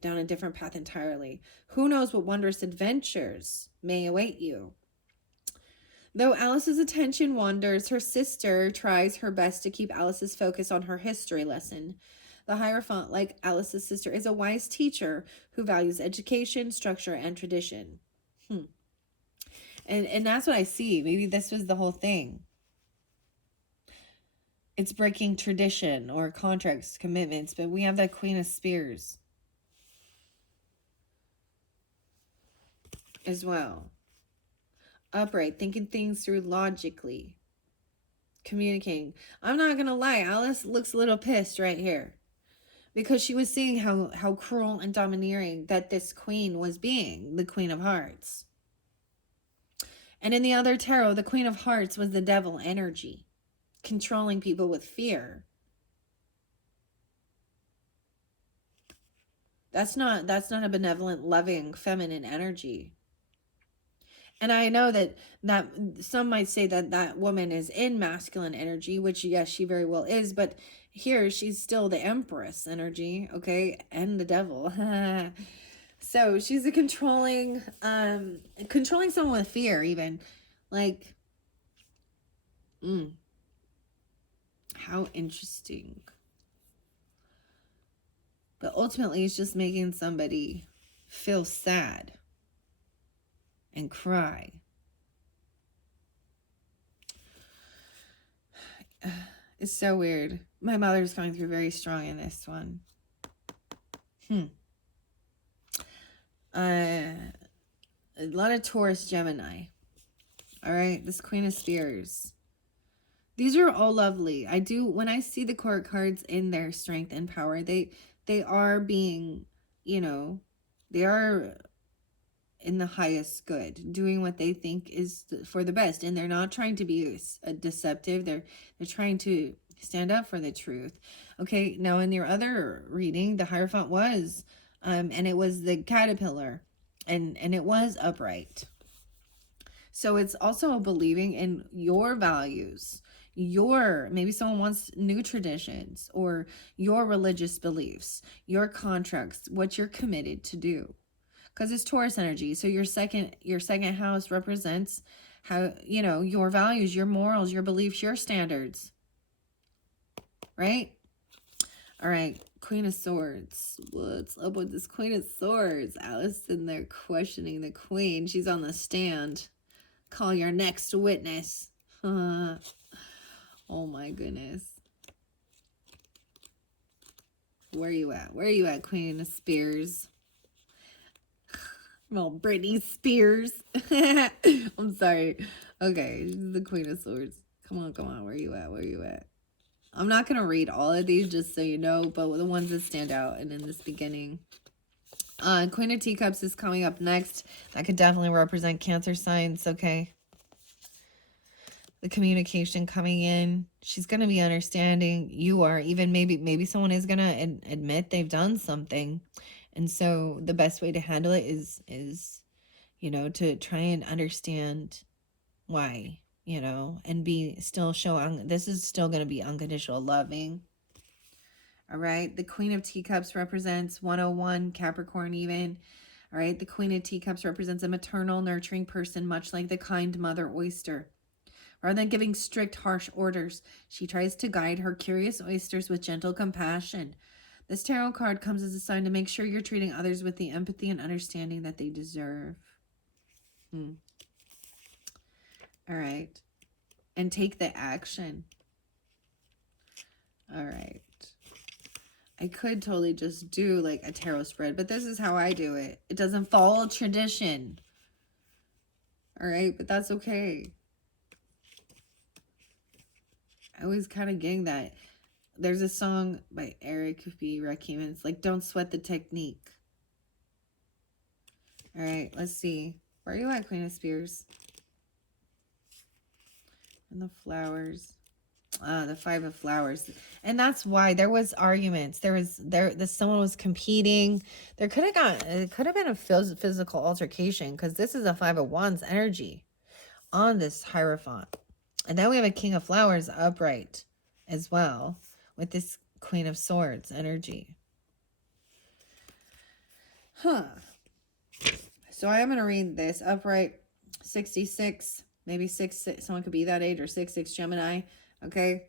down a different path entirely. Who knows what wondrous adventures may await you? Though Alice's attention wanders, her sister tries her best to keep Alice's focus on her history lesson. The Hierophant, like Alice's sister, is a wise teacher who values education, structure, and tradition. And that's what I see. Maybe this was the whole thing. It's breaking tradition or contracts, commitments, but we have that Queen of Spears. as well. Upright, thinking things through logically. Communicating. I'm not going to lie, Alice looks a little pissed right here. Because she was seeing how cruel and domineering that this queen was being, the Queen of Hearts. And in the other tarot, the Queen of Hearts was the devil energy, controlling people with fear. That's not a benevolent, loving, feminine energy. And I know that some might say that woman is in masculine energy, which yes, she very well is, but here she's still the Empress energy, okay, and the devil. So she's a controlling someone with fear, even. Like, how interesting. But ultimately, it's just making somebody feel sad and cry. It's so weird. My mother's going through very strong in this one. A lot of Taurus, Gemini. All right, this Queen of Spears. These are all lovely. When I see the court cards in their strength and power, they are being, they are in the highest good, doing what they think is for the best, and they're not trying to be deceptive. They're trying to stand up for the truth. Okay, now in your other reading, the Hierophant was, and it was the caterpillar, and it was upright. So it's also believing in your values. Maybe someone wants new traditions, or your religious beliefs, your contracts, what you're committed to do. Because it's Taurus energy. So your second house represents how, your values, your morals, your beliefs, your standards. Right? All right. Queen of Swords. What's up with this Queen of Swords? Alice in there questioning the queen. She's on the stand. Call your next witness. Oh my goodness. Where are you at? Where are you at, Queen of Spears? Well, Britney Spears. I'm sorry. Okay, she's the Queen of Swords. Come on. Where are you at? Where are you at? I'm not going to read all of these, just so you know, but the ones that stand out and in this beginning. Queen of Teacups is coming up next. That could definitely represent Cancer signs, okay? The communication coming in. She's going to be understanding. You are. Even maybe someone is going to admit they've done something. And so the best way to handle it is to try and understand why, and be still this is still going to be unconditional loving. All right. The Queen of Teacups represents 101 Capricorn even. All right. The Queen of Teacups represents a maternal, nurturing person, much like the kind mother oyster. Rather than giving strict, harsh orders, she tries to guide her curious oysters with gentle compassion. This tarot card comes as a sign to make sure you're treating others with the empathy and understanding that they deserve. All right. And take the action. All right. I could totally just do like a tarot spread, but this is how I do it. It doesn't follow tradition. All right, but that's okay. I was kind of getting that. There's a song by Eric B. Rakim, and it's like, don't sweat the technique. All right, let's see. Where are you at, Queen of Spears? And the flowers. The Five of Flowers. And that's why there was arguments. Someone was competing. It could have been a physical altercation, because this is a Five of Wands energy on this Hierophant. And then we have a King of Flowers upright as well, with this Queen of Swords energy. So I am going to read this. Upright, 66, maybe 6, someone could be that age, or 6 Gemini. Okay.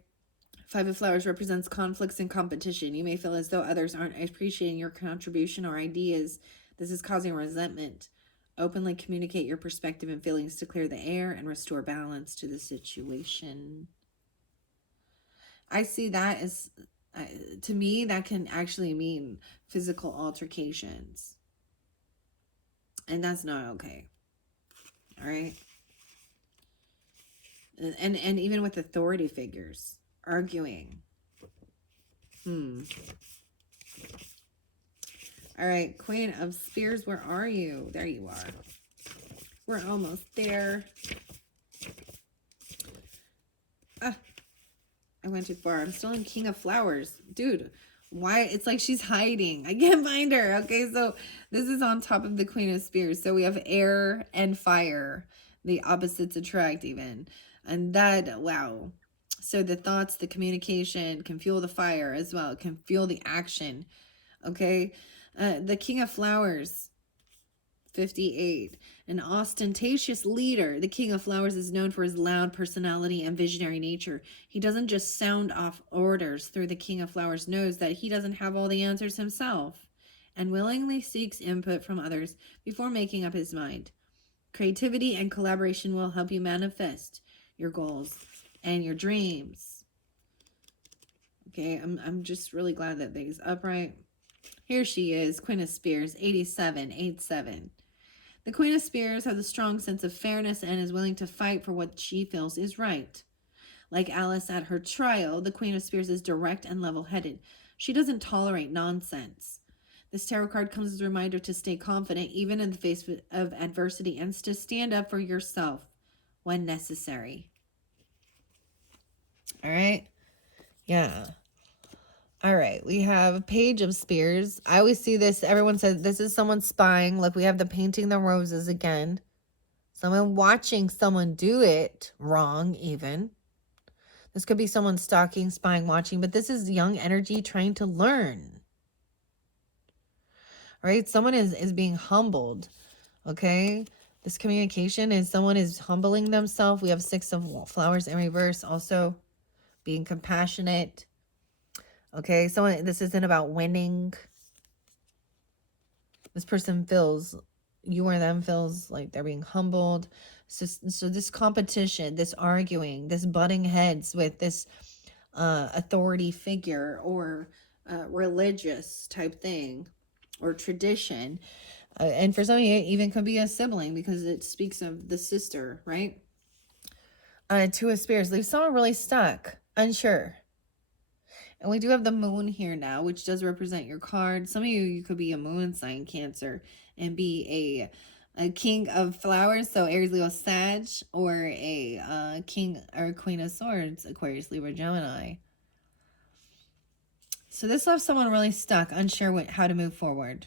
Five of Flowers represents conflicts and competition. You may feel as though others aren't appreciating your contribution or ideas. This is causing resentment. Openly communicate your perspective and feelings to clear the air and restore balance to the situation. I see that as, to me, that can actually mean physical altercations. And that's not okay. All right. And even with authority figures arguing. All right, Queen of Spears, where are you? There you are. We're almost there. Ah, I went too far. I'm still in King of Flowers. Dude, why? It's like she's hiding. I can't find her. Okay, so this is on top of the Queen of Spears. So we have air and fire. The opposites attract even. And that, wow. So the thoughts, the communication can fuel the fire as well. It can fuel the action. Okay. The King of Flowers, 58. An ostentatious leader. The King of Flowers is known for his loud personality and visionary nature. He doesn't just sound off orders through the King of Flowers knows that he doesn't have all the answers himself and willingly seeks input from others before making up his mind. Creativity and collaboration will help you manifest your goals and your dreams. Okay, I'm just really glad that he's upright. Here she is, Queen of Spears, 87, 87. The Queen of Spears has a strong sense of fairness and is willing to fight for what she feels is right. Like Alice at her trial, the Queen of Spears is direct and level-headed. She doesn't tolerate nonsense. This tarot card comes as a reminder to stay confident even in the face of adversity and to stand up for yourself when necessary. All right? Yeah. All right, we have Page of Spears. I always see this. Everyone says this is someone spying. Look, we have the painting the roses again. Someone watching someone do it wrong even. This could be someone stalking, spying, watching, but this is young energy trying to learn. All right, someone is being humbled, okay? This communication is someone is humbling themselves. We have 6 of Flowers in reverse, also being compassionate. Okay, this isn't about winning. This person feels, you or them feels like they're being humbled. So this competition, this arguing, this butting heads with this authority figure or religious type thing or tradition. And for some of you, it even could be a sibling because it speaks of the sister, right? 2 of Spears leaves someone really stuck, unsure. And we do have the moon here now, which does represent your card. Some of you could be a moon sign Cancer and be a King of Flowers, so Aries, Leo, Sag, or a King or Queen of Swords, Aquarius, Libra, Gemini. So this left someone really stuck, unsure how to move forward.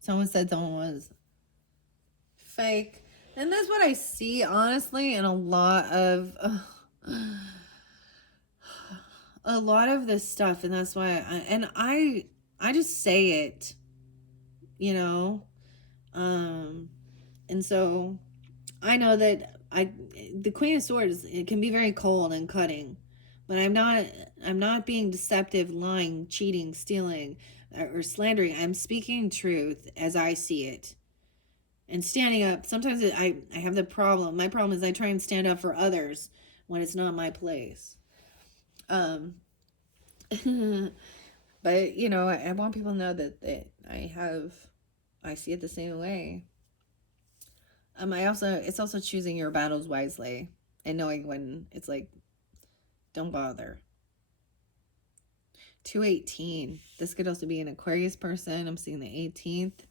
Someone said someone was fake. And that's what I see, honestly, in a lot of this stuff. And that's why I just say it, you know. And so I know that the Queen of Swords, it can be very cold and cutting. But I'm not being deceptive, lying, cheating, stealing, or slandering. I'm speaking truth as I see it. And standing up. Sometimes I have the problem. My problem is I try and stand up for others when it's not my place. But, you know, I want people to know that I see it the same way. It's also choosing your battles wisely and knowing when it's like, don't bother. 218. This could also be an Aquarius person. I'm seeing the 18th.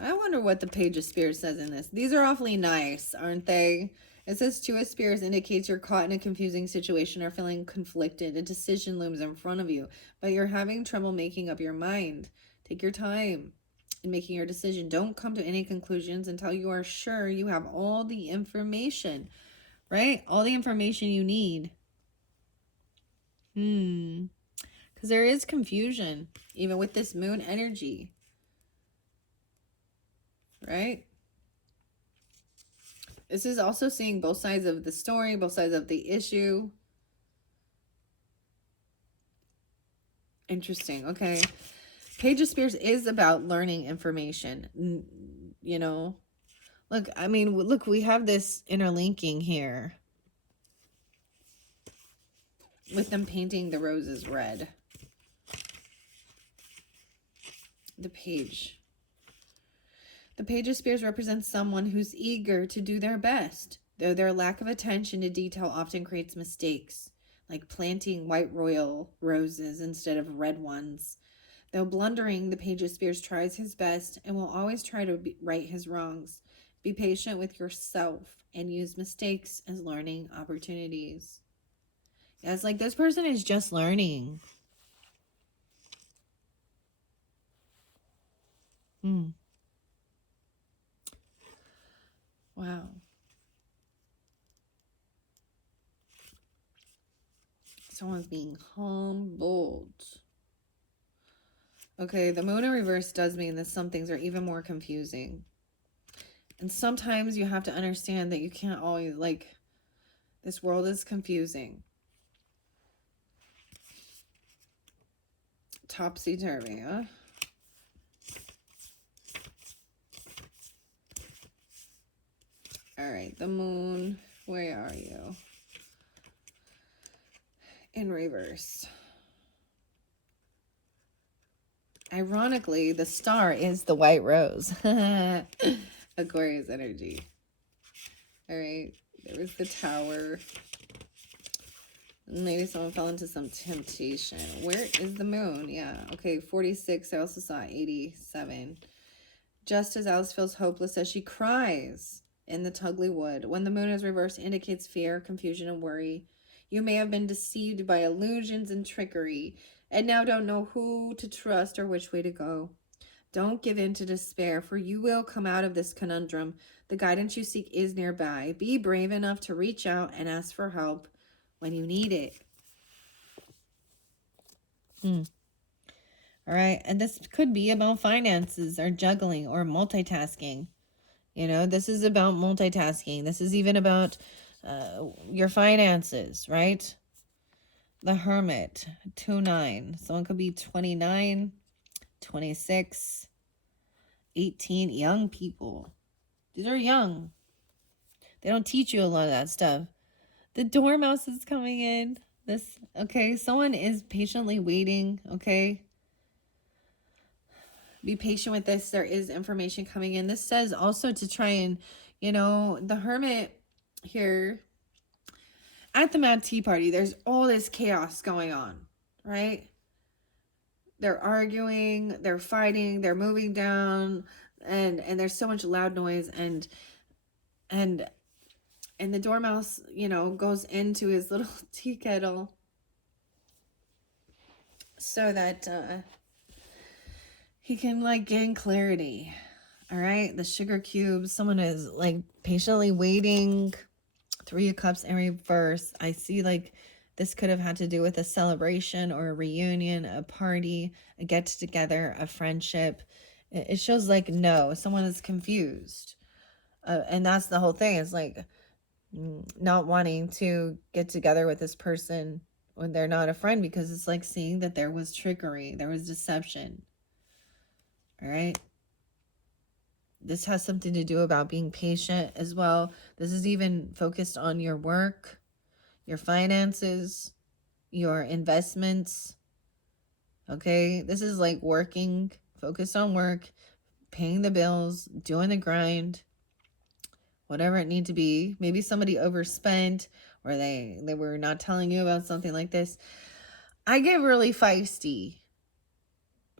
I wonder what the Page of Spears says in this. These are awfully nice, aren't they? It says 2 of Spears indicates you're caught in a confusing situation or feeling conflicted. A decision looms in front of you, but you're having trouble making up your mind. Take your time in making your decision. Don't come to any conclusions until you are sure you have all the information, right? All the information you need. Because there is confusion, even with this moon energy, right? This is also seeing both sides of the story, both sides of the issue. Interesting. Okay. Page of Spears is about learning information. You know, look, I mean, look, we have this interlinking here with them painting the roses red. The Page. The Page of Spears represents someone who's eager to do their best, though their lack of attention to detail often creates mistakes, like planting white royal roses instead of red ones. Though blundering, the Page of Spears tries his best and will always try to right his wrongs. Be patient with yourself and use mistakes as learning opportunities. Yeah, it's like this person is just learning. Wow. Someone's being humbled. Okay, the moon in reverse does mean that some things are even more confusing. And sometimes you have to understand that you can't always, like, this world is confusing. Topsy-turvy, huh? All right, the moon, where are you? In reverse. Ironically, the star is the white rose. Aquarius energy. All right, there was the Tower. Maybe someone fell into some temptation. Where is the moon? Yeah, okay, 46. I also saw 87. Just as Alice feels hopeless as she cries in the Tugly Wood. When the moon is reversed, indicates fear, confusion, and worry. You may have been deceived by illusions and trickery, and now don't know who to trust or which way to go. Don't give in to despair, for you will come out of this conundrum. The guidance you seek is nearby. Be brave enough to reach out and ask for help when you need it. All right, and this could be about finances or juggling or multitasking. You know, this is about multitasking. This is even about your finances, right? The Hermit, 2-9. Someone could be 29, 26, 18. Young people. These are young. They don't teach you a lot of that stuff. The Dormouse is coming in. This, okay, someone is patiently waiting, okay? Be patient with this. There is information coming in. This says also to try and, you know, the Hermit here at the Mad Tea Party, there's all this chaos going on, right? They're arguing, they're fighting, they're moving down, and there's so much loud noise, and the Dormouse, you know, goes into his little tea kettle so that he can, like, gain clarity. All right, the sugar cubes, someone is, like, patiently waiting. 3 of Cups in reverse. I see, like, this could have had to do with a celebration or a reunion, a party, a get-together, a friendship. It shows, like, no, someone is confused. And that's the whole thing. It's like not wanting to get together with this person when they're not a friend, because it's like seeing that there was trickery, there was deception. All right. This has something to do about being patient as well. This is even focused on your work, your finances, your investments. Okay, this is like working, focused on work, paying the bills, doing the grind, whatever it need to be. Maybe somebody overspent, or they were not telling you about something like this. I get really feisty,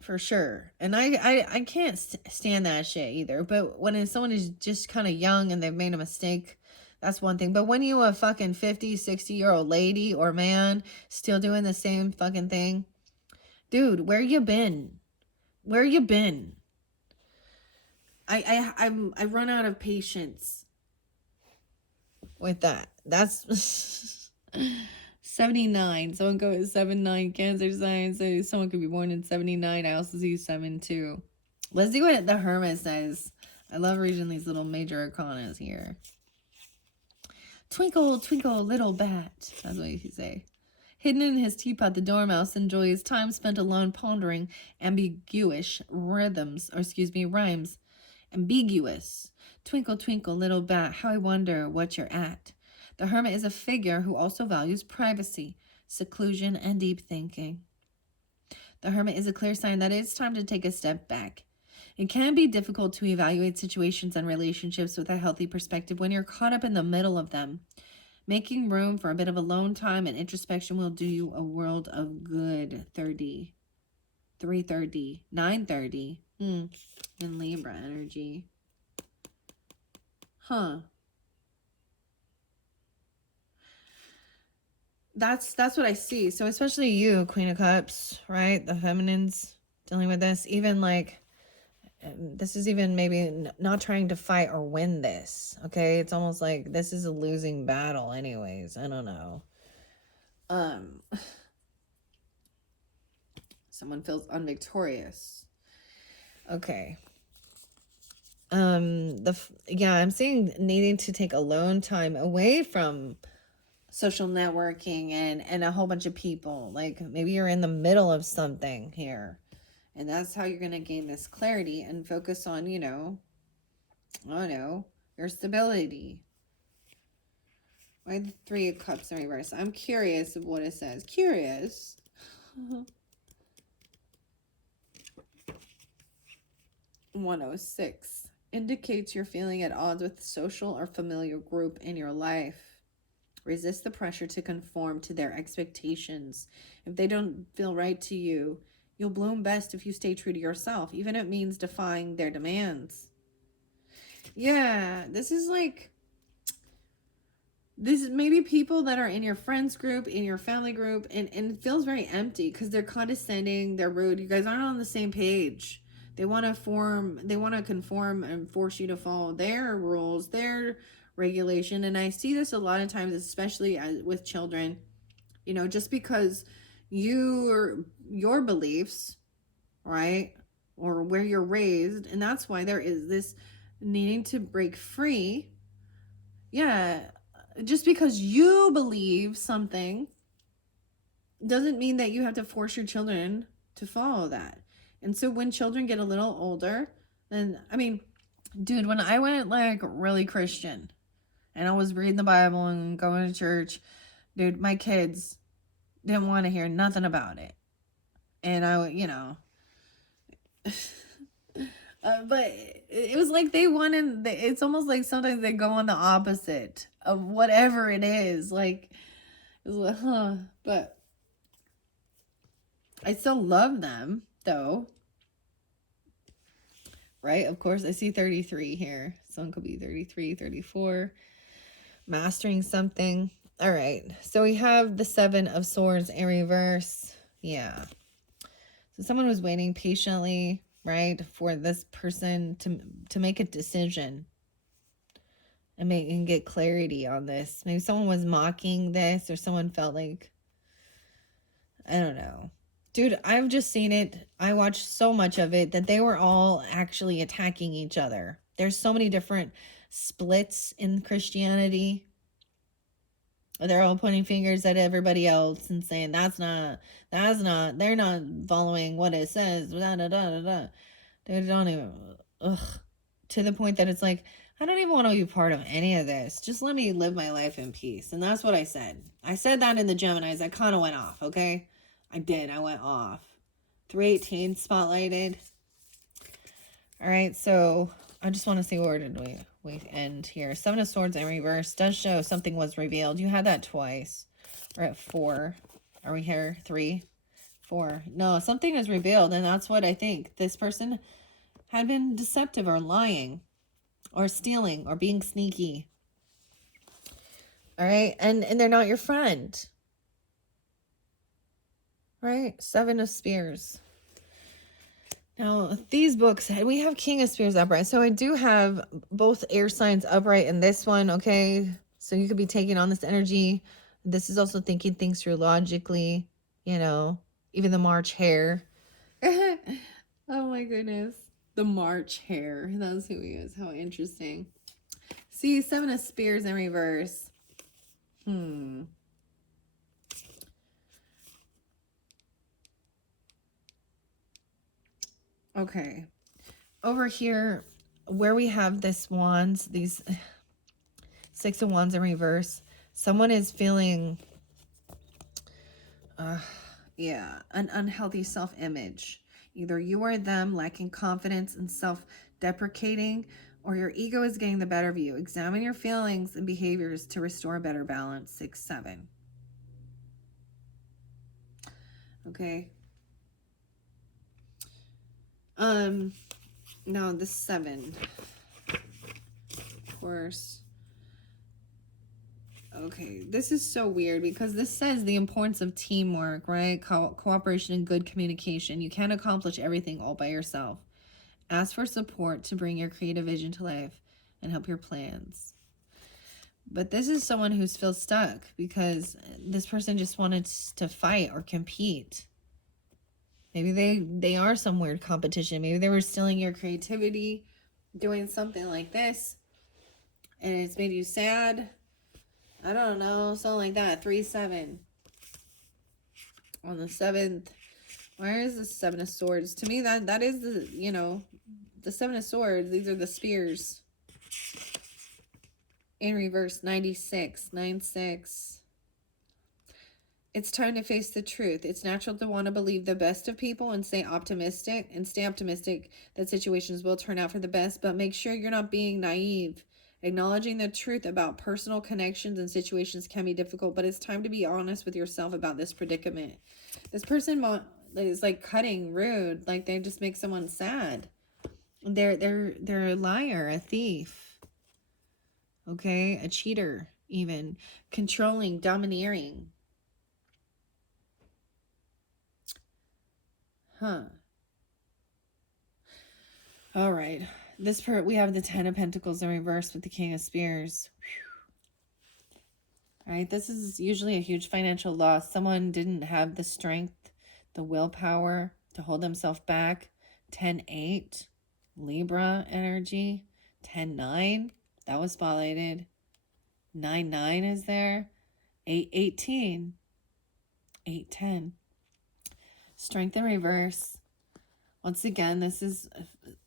for sure. And I can't stand that shit either. But when someone is just kind of young and they've made a mistake, that's one thing. But when you a fucking 50, 60-year-old lady or man still doing the same fucking thing, dude, where you been? Where you been? I run out of patience with that. That's 79. Someone goes 79, Cancer sign. So someone could be born in 79. I also see 7-2. Let's see what the Hermit says. I love reading these little major arcanas here. Twinkle, twinkle, little bat. That's what you say. Hidden in his teapot, the Dormouse enjoys time spent alone pondering ambiguous rhymes. Ambiguous. Twinkle, twinkle, little bat, how I wonder what you're at. The Hermit is a figure who also values privacy, seclusion, and deep thinking. The Hermit is a clear sign that it's time to take a step back. It can be difficult to evaluate situations and relationships with a healthy perspective when you're caught up in the middle of them. Making room for a bit of alone time and introspection will do you a world of good. 30, 3:30, 9:30. In Libra energy. Huh. That's what I see. So especially you, Queen of Cups, right? The feminines dealing with this. Even like, this is even maybe not trying to fight or win this. Okay. It's almost like this is a losing battle anyways. I don't know. Someone feels unvictorious. Okay. I'm seeing needing to take alone time away from social networking and a whole bunch of people. Like maybe you're in the middle of something here, and that's how you're going to gain this clarity and focus on, I don't know, your stability. Why the 3 of Cups in reverse? I'm curious of what it says. Curious. 106 indicates you're feeling at odds with the social or familiar group in your life. Resist the pressure to conform to their expectations. If they don't feel right to you, you'll bloom best if you stay true to yourself, even if it means defying their demands. Yeah, this is like, this is maybe people that are in your friends group, in your family group, and it feels very empty because they're condescending, they're rude. You guys aren't on the same page. They want to conform and force you to follow their rules, their regulation. And I see this a lot of times, especially with children, just because your beliefs, right, or where you're raised, and that's why there is this needing to break free. Yeah, just because you believe something doesn't mean that you have to force your children to follow that. And so when children get a little older, then, I mean, dude, when I went like really Christian and I was reading the Bible and going to church, dude, my kids didn't want to hear nothing about it. And but it was like they wanted, it's almost like sometimes they go on the opposite of whatever it is. Like, it was like, but I still love them though. Right? Of course, I see 33 here. Someone could be 33, 34. Mastering something. All right. So we have the 7 of Swords in reverse. Yeah. So someone was waiting patiently, right, for this person to make a decision and get clarity on this. Maybe someone was mocking this, or someone felt like, I don't know. Dude, I've just seen it. I watched so much of it that they were all actually attacking each other. There's so many different splits in Christianity. They're all pointing fingers at everybody else and saying, that's not, they're not following what it says. Da, da, da, da, da. They don't even, to the point that it's like, I don't even want to be part of any of this. Just let me live my life in peace. And that's what I said. I said that in the Geminis. I kind of went off, okay? I did. I went off. 318 spotlighted. All right, so I just want to see where did we end here. 7 of Swords in reverse does show something was revealed. You had that twice. We're at 4. Are we here? 3, 4. No, something is revealed, and that's what I think. This person had been deceptive or lying or stealing or being sneaky. All right, and they're not your friend. Right? 7 of Spears. Now, these books, we have King of Spears upright. So I do have both air signs upright in this one, okay? So you could be taking on this energy. This is also thinking things through logically, even the March hare. Oh my goodness. The March hare. That's who he is. How interesting. See, 7 of Spears in reverse. Okay. Over here, where we have this wands, these 6 of Wands in reverse, someone is feeling, Yeah, an unhealthy self-image. Either you or them lacking confidence and self-deprecating, or your ego is getting the better of you. Examine your feelings and behaviors to restore a better balance. 6, 7. Okay. No, the 7. Of course. Okay, this is so weird because this says the importance of teamwork, right? Cooperation and good communication. You can't accomplish everything all by yourself. Ask for support to bring your creative vision to life and help your plans. But this is someone who feels stuck because this person just wanted to fight or compete. Maybe they are some weird competition. Maybe they were stealing your creativity, doing something like this, and it's made you sad. I don't know, something like that. 3, 7. On the 7th. Where is the 7 of Swords? To me, that is the, you know, the 7 of Swords. These are the spears. In reverse, 96. 9, 6. It's time to face the truth. It's natural to want to believe the best of people and stay optimistic that situations will turn out for the best, but make sure you're not being naive. Acknowledging the truth about personal connections and situations can be difficult, but it's time to be honest with yourself about this predicament. This person is like cutting, rude, like they just make someone sad. They're a liar, a thief. Okay, a cheater, even controlling, domineering. Huh. All right. This part, we have the 10 of Pentacles in reverse with the King of Spears. All right. This is usually a huge financial loss. Someone didn't have the strength, the willpower to hold themselves back. 10, 8. Libra energy. 10, 9. That was spotlighted. 9, 9 is there. 8, 18. 8, 10. Strength in reverse. Once again, this is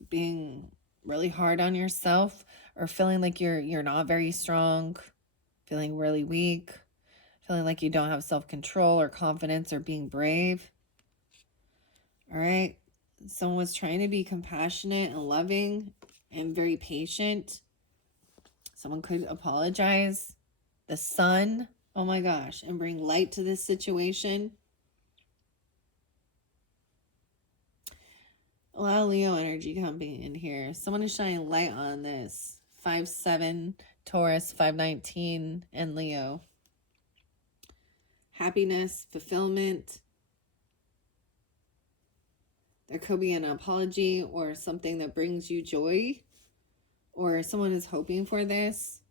being really hard on yourself or feeling like you're not very strong, feeling really weak, feeling like you don't have self-control or confidence or being brave. All right. Someone was trying to be compassionate and loving and very patient. Someone could apologize. The sun, oh my gosh, and bring light to this situation. A lot of Leo energy coming in here. Someone is shining light on this. 5, 7, Taurus, 5, 19, and Leo. Happiness, fulfillment. There could be an apology or something that brings you joy. Or someone is hoping for this.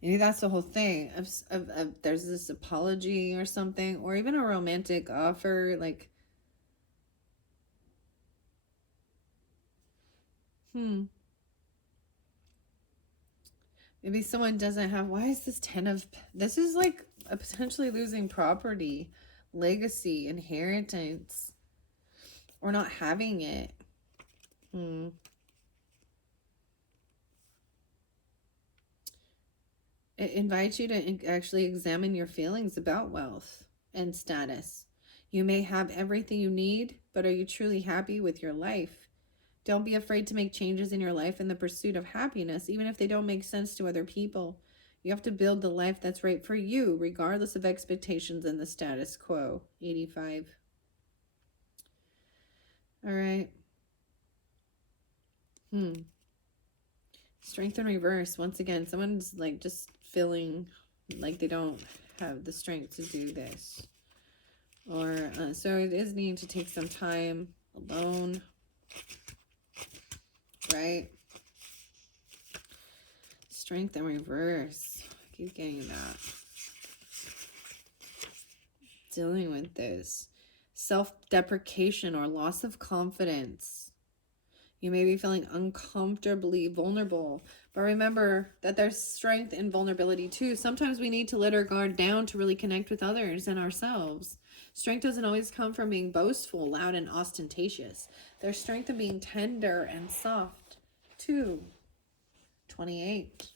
Maybe that's the whole thing. There's this apology or something. Or even a romantic offer, like... Maybe someone doesn't have... Why is this 10 of... This is like a potentially losing property, legacy, inheritance, or not having it. It invites you to actually examine your feelings about wealth and status. You may have everything you need, but are you truly happy with your life? Don't be afraid to make changes in your life in the pursuit of happiness, even if they don't make sense to other people. You have to build the life that's right for you, regardless of expectations and the status quo. 85. All right. Strength in reverse. Once again, someone's like just feeling like they don't have the strength to do this. Or so it is needing to take some time alone. Right? Strength in reverse. I keep getting that. Dealing with this. Self-deprecation or loss of confidence. You may be feeling uncomfortably vulnerable. But remember that there's strength in vulnerability too. Sometimes we need to let our guard down to really connect with others and ourselves. Strength doesn't always come from being boastful, loud, and ostentatious. There's strength in being tender and soft too. 28.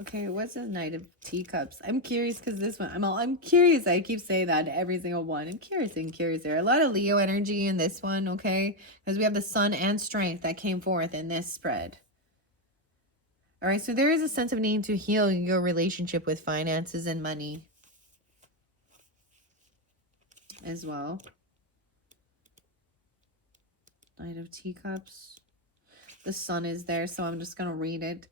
Okay, what's the Knight of Teacups? I'm curious because this one, I'm curious. I keep saying that to every single one. I'm curious and curious. There a lot of Leo energy in this one, okay? Because we have the Sun and Strength that came forth in this spread. All right, so there is a sense of needing to heal your relationship with finances and money as well. Knight of Teacups. The Sun is there, so I'm just going to read it.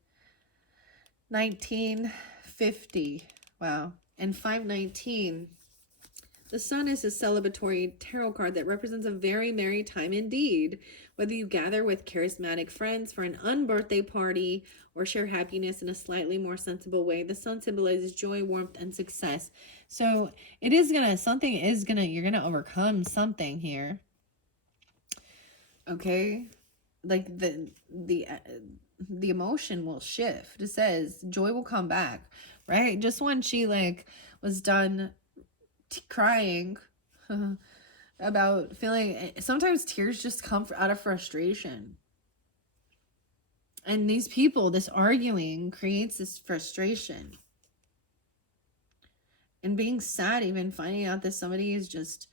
1950. Wow. And 519. The Sun is a celebratory tarot card that represents a very merry time indeed. Whether you gather with charismatic friends for an unbirthday party or share happiness in a slightly more sensible way, the Sun symbolizes joy, warmth, and success. So it is you're gonna overcome something here. Okay? Like the emotion will shift. It says joy will come back, right? Just when she was done crying about feeling, sometimes tears just come out of frustration. And these people, this arguing creates this frustration. And being sad, even finding out that somebody is just,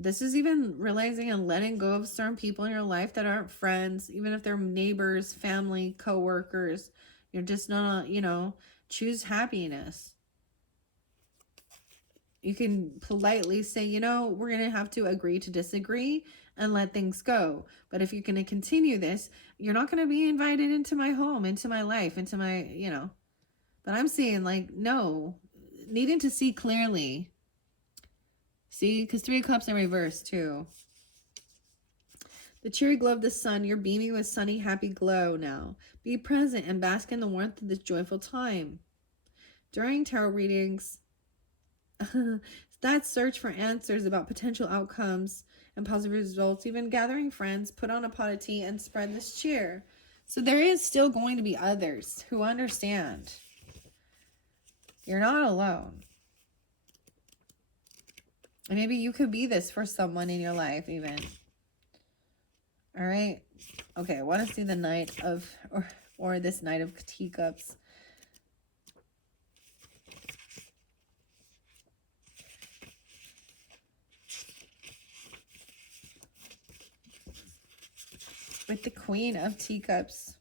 this is even realizing and letting go of certain people in your life that aren't friends, even if they're neighbors, family, co-workers. You're just not, choose happiness. You can politely say, we're going to have to agree to disagree and let things go. But if you're going to continue this, you're not going to be invited into my home, into my life, into my, But I'm saying, no, needing to see clearly. See, because 3 cups in reverse too. The cheery glow of the sun, you're beaming with sunny, happy glow now. Be present and bask in the warmth of this joyful time. During tarot readings, that search for answers about potential outcomes and positive results, even gathering friends, put on a pot of tea and spread this cheer. So there is still going to be others who understand. You're not alone. And maybe you could be this for someone in your life even. All right. Okay, I want to see the Knight of, or this Knight of Teacups. With the Queen of Teacups.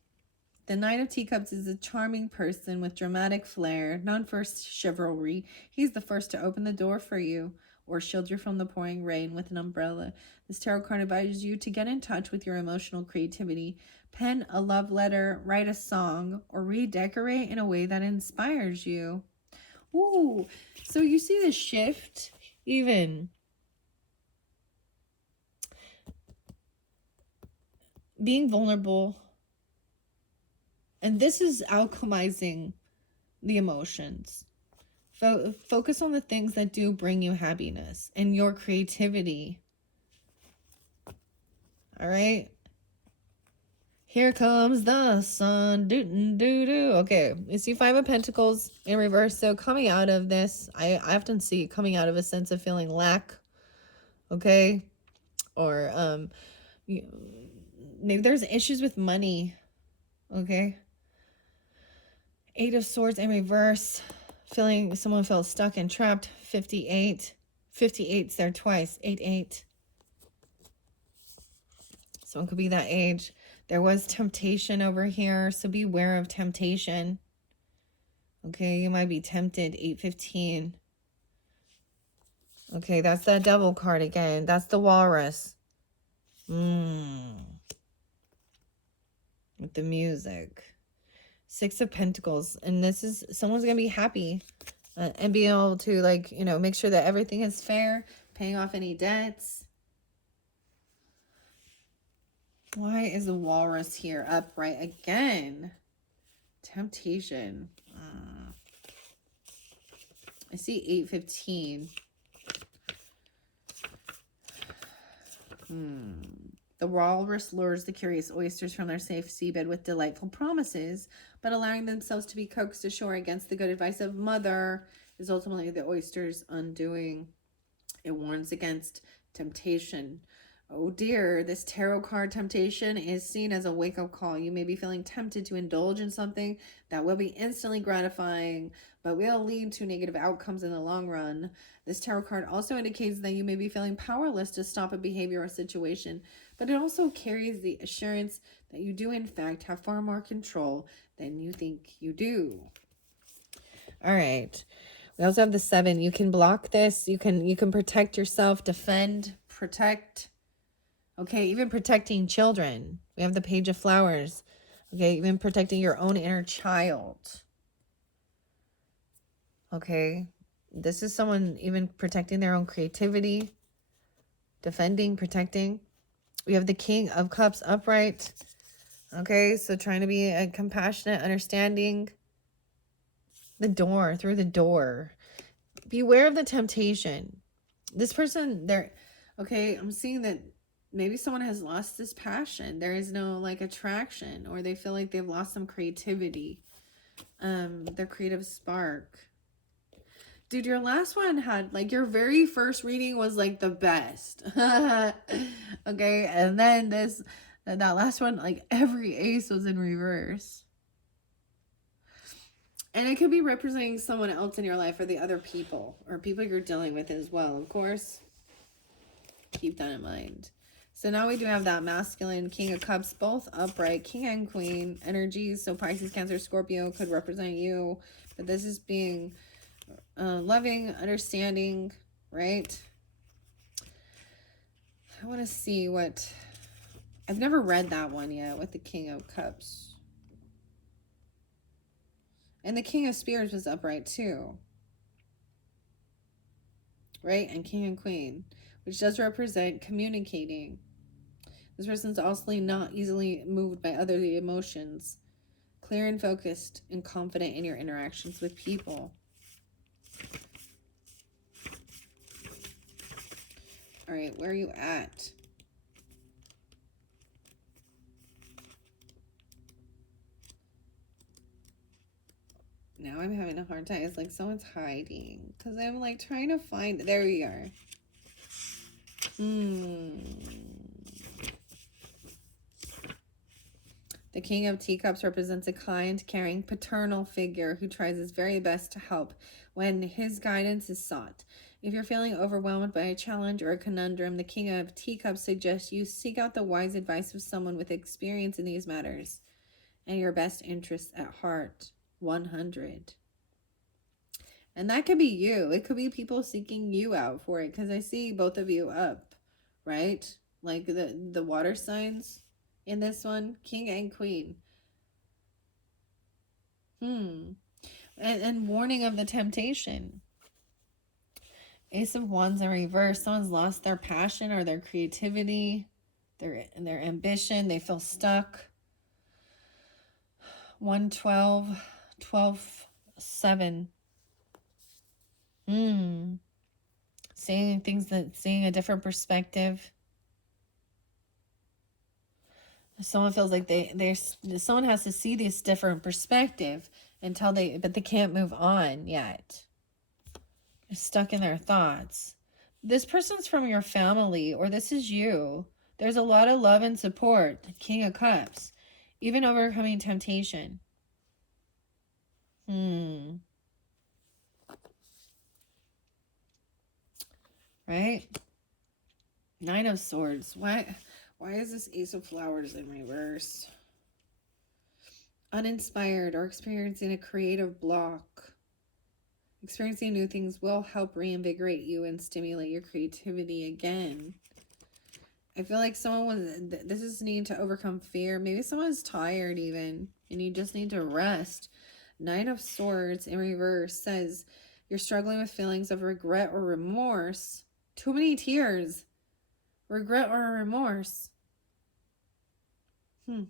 The Knight of Teacups is a charming person with dramatic flair, known for chivalry. He's the first to open the door for you or shield you from the pouring rain with an umbrella. This tarot card advises you to get in touch with your emotional creativity. Pen a love letter, write a song, or redecorate in a way that inspires you. Ooh, so you see the shift even. Being vulnerable. And this is alchemizing the emotions. Focus on the things that do bring you happiness and your creativity. All right. Here comes the sun. Doo-doo-doo-doo. Okay. You see 5 of Pentacles in reverse. So coming out of this, I often see coming out of a sense of feeling lack. Okay. Or maybe there's issues with money. Okay. 8 of Swords in reverse. Feeling someone felt stuck and trapped. 58. 58's there twice. 8. Someone could be that age. There was temptation over here, so beware of temptation. Okay, you might be tempted. 8:15. Okay, that's that Devil card again. That's the Walrus. With the music. 6 of Pentacles. And this is, someone's going to be happy. And be able to, make sure that everything is fair. Paying off any debts. Why is the Walrus here upright again? Temptation. I see 8:15. The walrus lures the curious oysters from their safe seabed with delightful promises, but allowing themselves to be coaxed ashore against the good advice of mother is ultimately the oyster's undoing. It warns against temptation. Oh dear, this tarot card temptation is seen as a wake-up call. You may be feeling tempted to indulge in something that will be instantly gratifying, but will lead to negative outcomes in the long run. This tarot card also indicates that you may be feeling powerless to stop a behavior or situation, but it also carries the assurance that you do in fact have far more control than you think you do. All right. We also have the 7. You can block this. You can protect yourself, defend, protect. Okay, even protecting children. We have the Page of Flowers. Okay, even protecting your own inner child. Okay, this is someone even protecting their own creativity, defending, protecting. We have the King of Cups upright. Okay, so trying to be a compassionate, understanding. The door, through the door. Beware of the temptation. This person, okay, I'm seeing that maybe someone has lost this passion. There is no like attraction, or they feel like they've lost some creativity, their creative spark. Dude, your last one had like, your very first reading was like the best. Okay, and then that last one, like every ace was in reverse. And it could be representing someone else in your life, or the other people, or people you're dealing with as well, of course. Keep that in mind. So now we do have that masculine King of Cups, both upright, King and Queen energies. So Pisces, Cancer, Scorpio could represent you. But this is being loving, understanding, right? I want to see what... I've never read that one yet with the King of Cups. And the King of Spears was upright too. Right? And King and Queen, which does represent communicating. This person's also not easily moved by other emotions. Clear and focused and confident in your interactions with people. All right, where are you at? Now I'm having a hard time. It's like someone's hiding. Because I'm like trying to find... There we are. The King of Teacups represents a kind, caring, paternal figure who tries his very best to help when his guidance is sought. If you're feeling overwhelmed by a challenge or a conundrum, the King of Teacups suggests you seek out the wise advice of someone with experience in these matters and your best interests at heart. 100. And that could be you. It could be people seeking you out for it, because I see both of you up, right? Like the water signs in this one, King and Queen. And warning of the temptation. Ace of Wands in reverse. Someone's lost their passion or their creativity, their ambition. They feel stuck. 112, 12, 7. Seeing a different perspective. Someone feels like someone has to see this different perspective but they can't move on yet. They're stuck in their thoughts. This person's from your family, or this is you. There's a lot of love and support. King of Cups. Even overcoming temptation. Right? 9 of Swords. Why is this Ace of Flowers in reverse? Uninspired or experiencing a creative block. Experiencing new things will help reinvigorate you and stimulate your creativity again. I feel like this is needing to overcome fear. Maybe someone's tired even, and you just need to rest. 9 of Swords in reverse says you're struggling with feelings of regret or remorse. Too many tears. Regret or remorse. You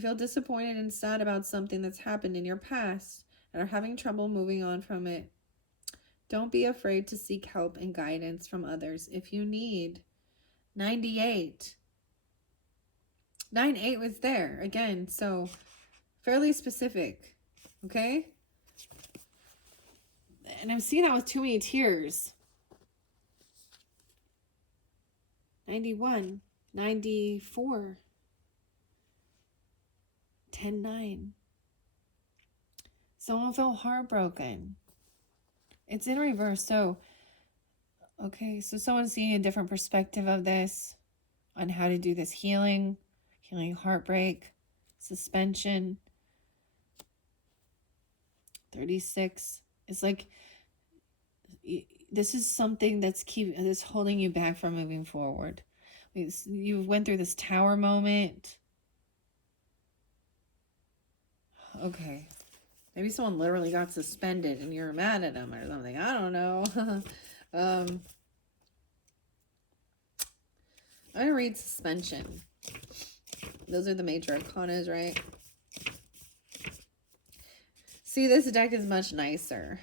feel disappointed and sad about something that's happened in your past and are having trouble moving on from it. Don't be afraid to seek help and guidance from others if you need. 98. 9-8 was there again, so fairly specific. Okay? And I'm seeing that with too many tears. 91, 94, 10-9. Someone felt heartbroken. It's in reverse. So, okay, so someone's seeing a different perspective of this on how to do this healing heartbreak, suspension. 36. It's like this is something that's holding you back from moving forward. You went through this tower moment. Okay. Maybe someone literally got suspended and you're mad at them or something. I don't know. I'm going to read suspension. Those are the major arcanas, right? See, this deck is much nicer.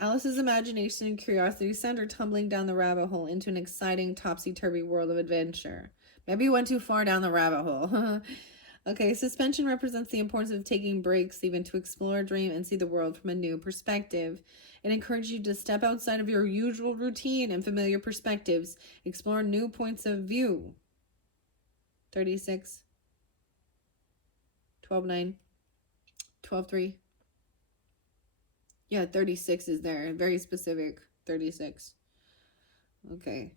Alice's imagination and curiosity sent her tumbling down the rabbit hole into an exciting, topsy-turvy world of adventure. Maybe you went too far down the rabbit hole. Okay, suspension represents the importance of taking breaks, even to explore, dream, and see the world from a new perspective. It encourages you to step outside of your usual routine and familiar perspectives, explore new points of view. 36, 12-9, 12-3. Yeah, 36 is there. Very specific. 36. Okay.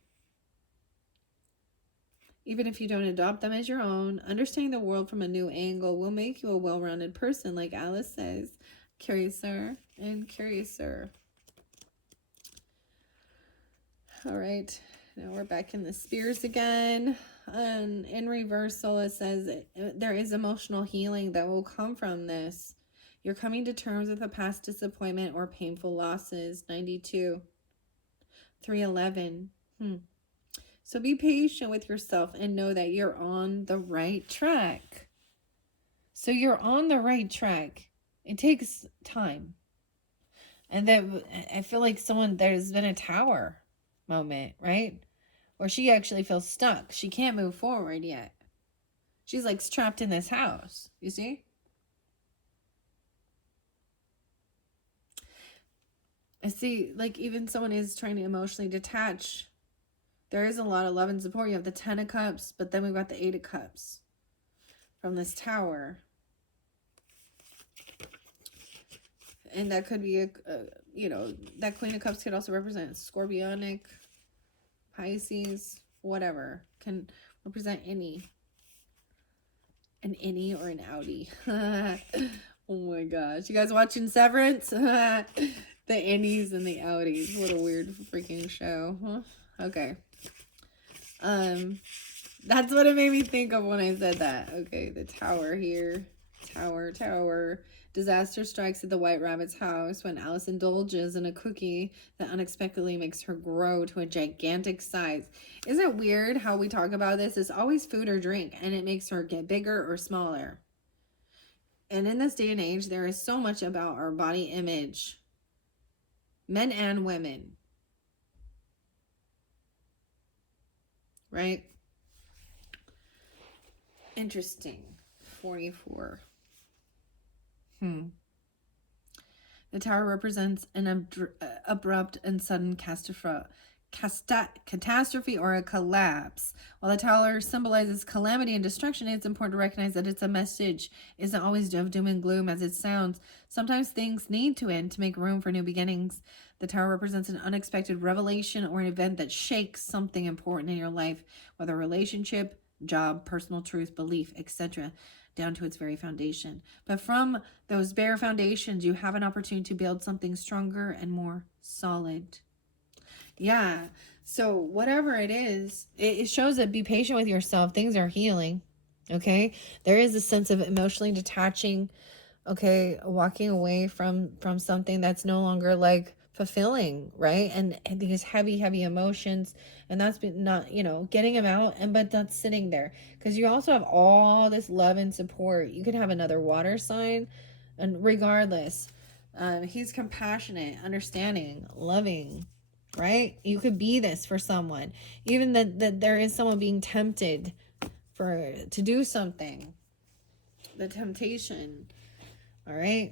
Even if you don't adopt them as your own, understanding the world from a new angle will make you a well-rounded person, like Alice says. Curiouser and curiouser. All right. Now we're back in the spears again. And in reversal, it says there is emotional healing that will come from this. You're coming to terms with a past disappointment or painful losses. 92. 311. So be patient with yourself and know that you're on the right track. So you're on the right track. It takes time. And then I feel like there's been a tower moment, right? Where she actually feels stuck. She can't move forward yet. She's like trapped in this house. You see? I see, like, even someone is trying to emotionally detach. There is a lot of love and support. You have the 10 of Cups, but then we've got the 8 of Cups from this tower. And that could be, that Queen of Cups could also represent Scorpionic, Pisces, whatever. Can represent any. An innie or an outie. Oh my gosh. You guys watching Severance? The innies and the outies. What a weird freaking show. Huh? Okay. That's what it made me think of when I said that. Okay, the tower here. Tower. Disaster strikes at the White Rabbit's house when Alice indulges in a cookie that unexpectedly makes her grow to a gigantic size. Isn't it weird how we talk about this? It's always food or drink, and it makes her get bigger or smaller. And in this day and age, there is so much about our body image. Men and women. Right? Interesting. 44. The tower represents an abrupt and sudden catastrophe or a collapse. While the tower symbolizes calamity and destruction, it's important to recognize that it's a message. It isn't always of doom and gloom as it sounds. Sometimes things need to end to make room for new beginnings. The tower represents an unexpected revelation or an event that shakes something important in your life, whether a relationship, job, personal truth, belief, etc., down to its very foundation. But from those bare foundations, you have an opportunity to build something stronger and more solid. Yeah. So whatever it is, it shows that be patient with yourself. Things are healing. Okay. There is a sense of emotionally detaching. Okay. Walking away from something that's no longer like fulfilling, right? And these heavy emotions, and that's been not, getting them out, but not sitting there, because you also have all this love and support. You could have another water sign, and regardless, he's compassionate, understanding, loving, right? You could be this for someone, even that there is someone being tempted to do something, the temptation. All right.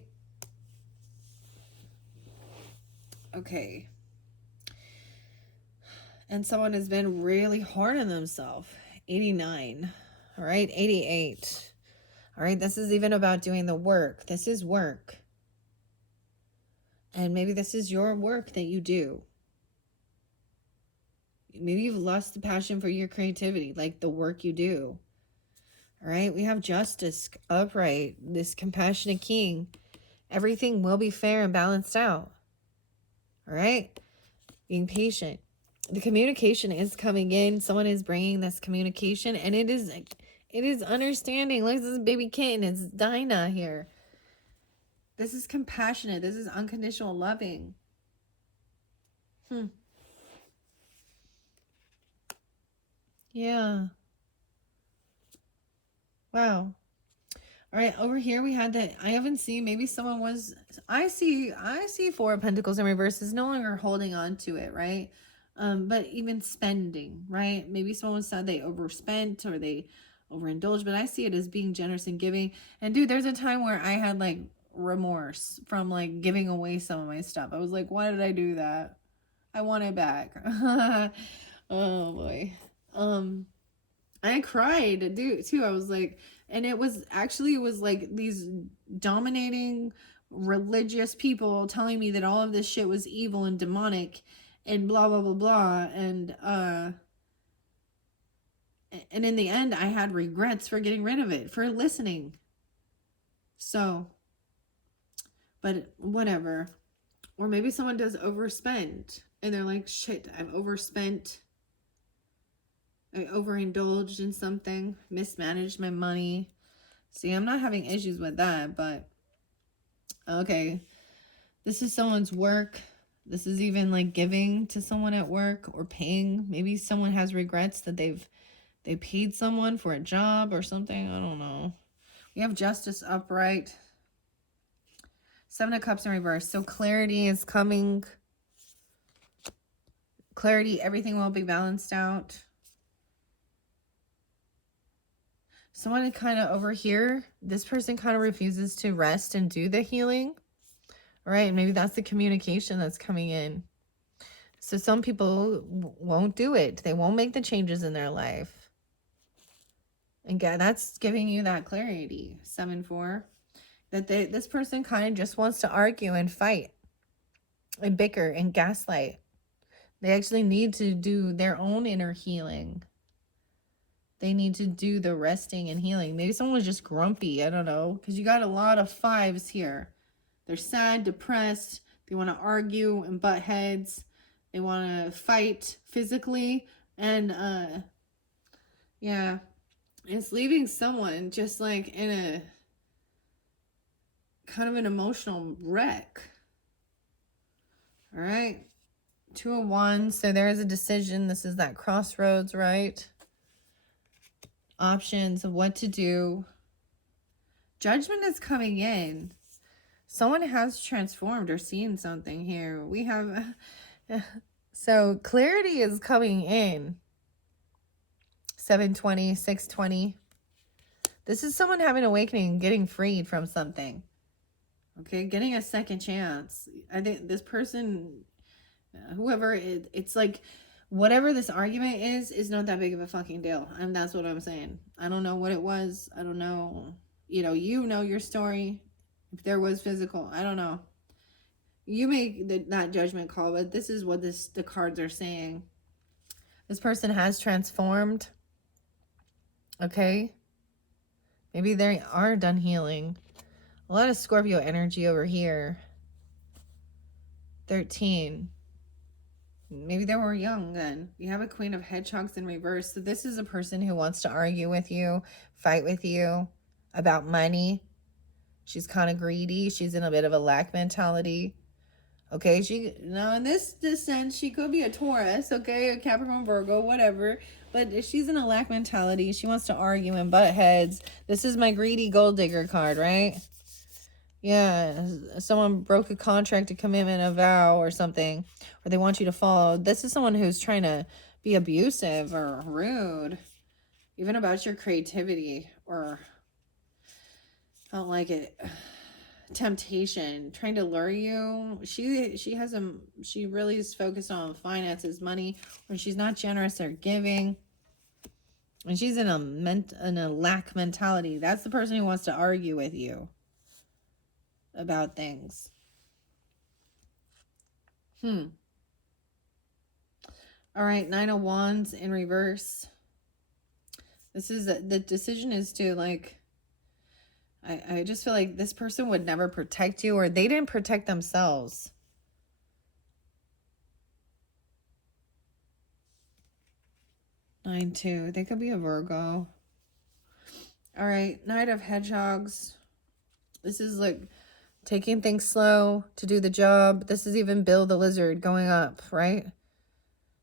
Okay. And someone has been really hard on themselves. 89. All right, 88. All right, this is even about doing the work. This is work. And maybe this is your work that you do. Maybe you've lost the passion for your creativity, like the work you do. All right, we have justice, upright, this compassionate king. Everything will be fair and balanced out. All right, being patient. The communication is coming in. Someone is bringing this communication, and it is understanding. Look, this is baby kitten. It's Dinah here. This is compassionate. This is unconditional loving. Yeah. Wow. All right, over here we had that. I haven't seen, maybe someone was, I see Four of Pentacles in reverse is no longer holding on to it, right? But even spending, right? Maybe someone said they overspent or they overindulged, but I see it as being generous and giving. And dude, there's a time where I had like remorse from like giving away some of my stuff. I was like, why did I do that? I want it back. Oh boy. I cried, dude, too. I was like, and it was like these dominating religious people telling me that all of this shit was evil and demonic and blah, blah, blah, blah. And in the end, I had regrets for getting rid of it, for listening. So, but whatever. Or maybe someone does overspend and they're like, shit, I've overspent. I overindulged in something, mismanaged my money. See, I'm not having issues with that, but okay. This is someone's work. This is even like giving to someone at work or paying. Maybe someone has regrets that they paid someone for a job or something. I don't know. We have justice upright. Seven of Cups in reverse. So clarity is coming. Clarity, everything will be balanced out. Someone kind of over here, this person kind of refuses to rest and do the healing. All right, maybe that's the communication that's coming in. So some people won't do it. They won't make the changes in their life. And that's giving you that clarity, 7-4. That this person kind of just wants to argue and fight and bicker and gaslight. They actually need to do their own inner healing. They need to do the resting and healing. Maybe someone was just grumpy. I don't know. Because you got a lot of 5s here. They're sad, depressed. They want to argue and butt heads. They want to fight physically. And, yeah. It's leaving someone just like in a kind of an emotional wreck. All right. 2 of Wands. So there is a decision. This is that crossroads, right? Options of what to do. Judgment is coming in. Someone has transformed or seen something here. We have, so clarity is coming in. 720, 620. This is someone having an awakening, getting freed from something. Okay, getting a second chance. I think this person, whoever, it's like, whatever this argument is not that big of a fucking deal. And that's what I'm saying. I don't know what it was. I don't know. You know your story. If there was physical, I don't know. You make that judgment call, but this is what the cards are saying. This person has transformed. Okay. Maybe they are done healing. A lot of Scorpio energy over here. 13. Maybe they were young then. You have a Queen of Hedgehogs in reverse. So this is a person who wants to argue with you, fight with you about money. She's kind of greedy. She's in a bit of a lack mentality. Okay, now in this sense, she could be a Taurus, okay, a Capricorn, Virgo, whatever. But she's in a lack mentality. She wants to argue and butt heads. This is my greedy gold digger card, right? Yeah, someone broke a contract, a commitment, a vow, or something, or they want you to follow. This is someone who's trying to be abusive or rude, even about your creativity, or I don't like it. temptation, trying to lure you. She really is focused on finances, money, when she's not generous or giving. And she's in a lack mentality. That's the person who wants to argue with you about things. All right, Nine of Wands in reverse. This is the decision is to, like, I just feel like this person would never protect you, or they didn't protect themselves. 9-2. They could be a Virgo. All right, Knight of Hedgehogs. This is like taking things slow to do the job. This is even Bill the Lizard going up, right?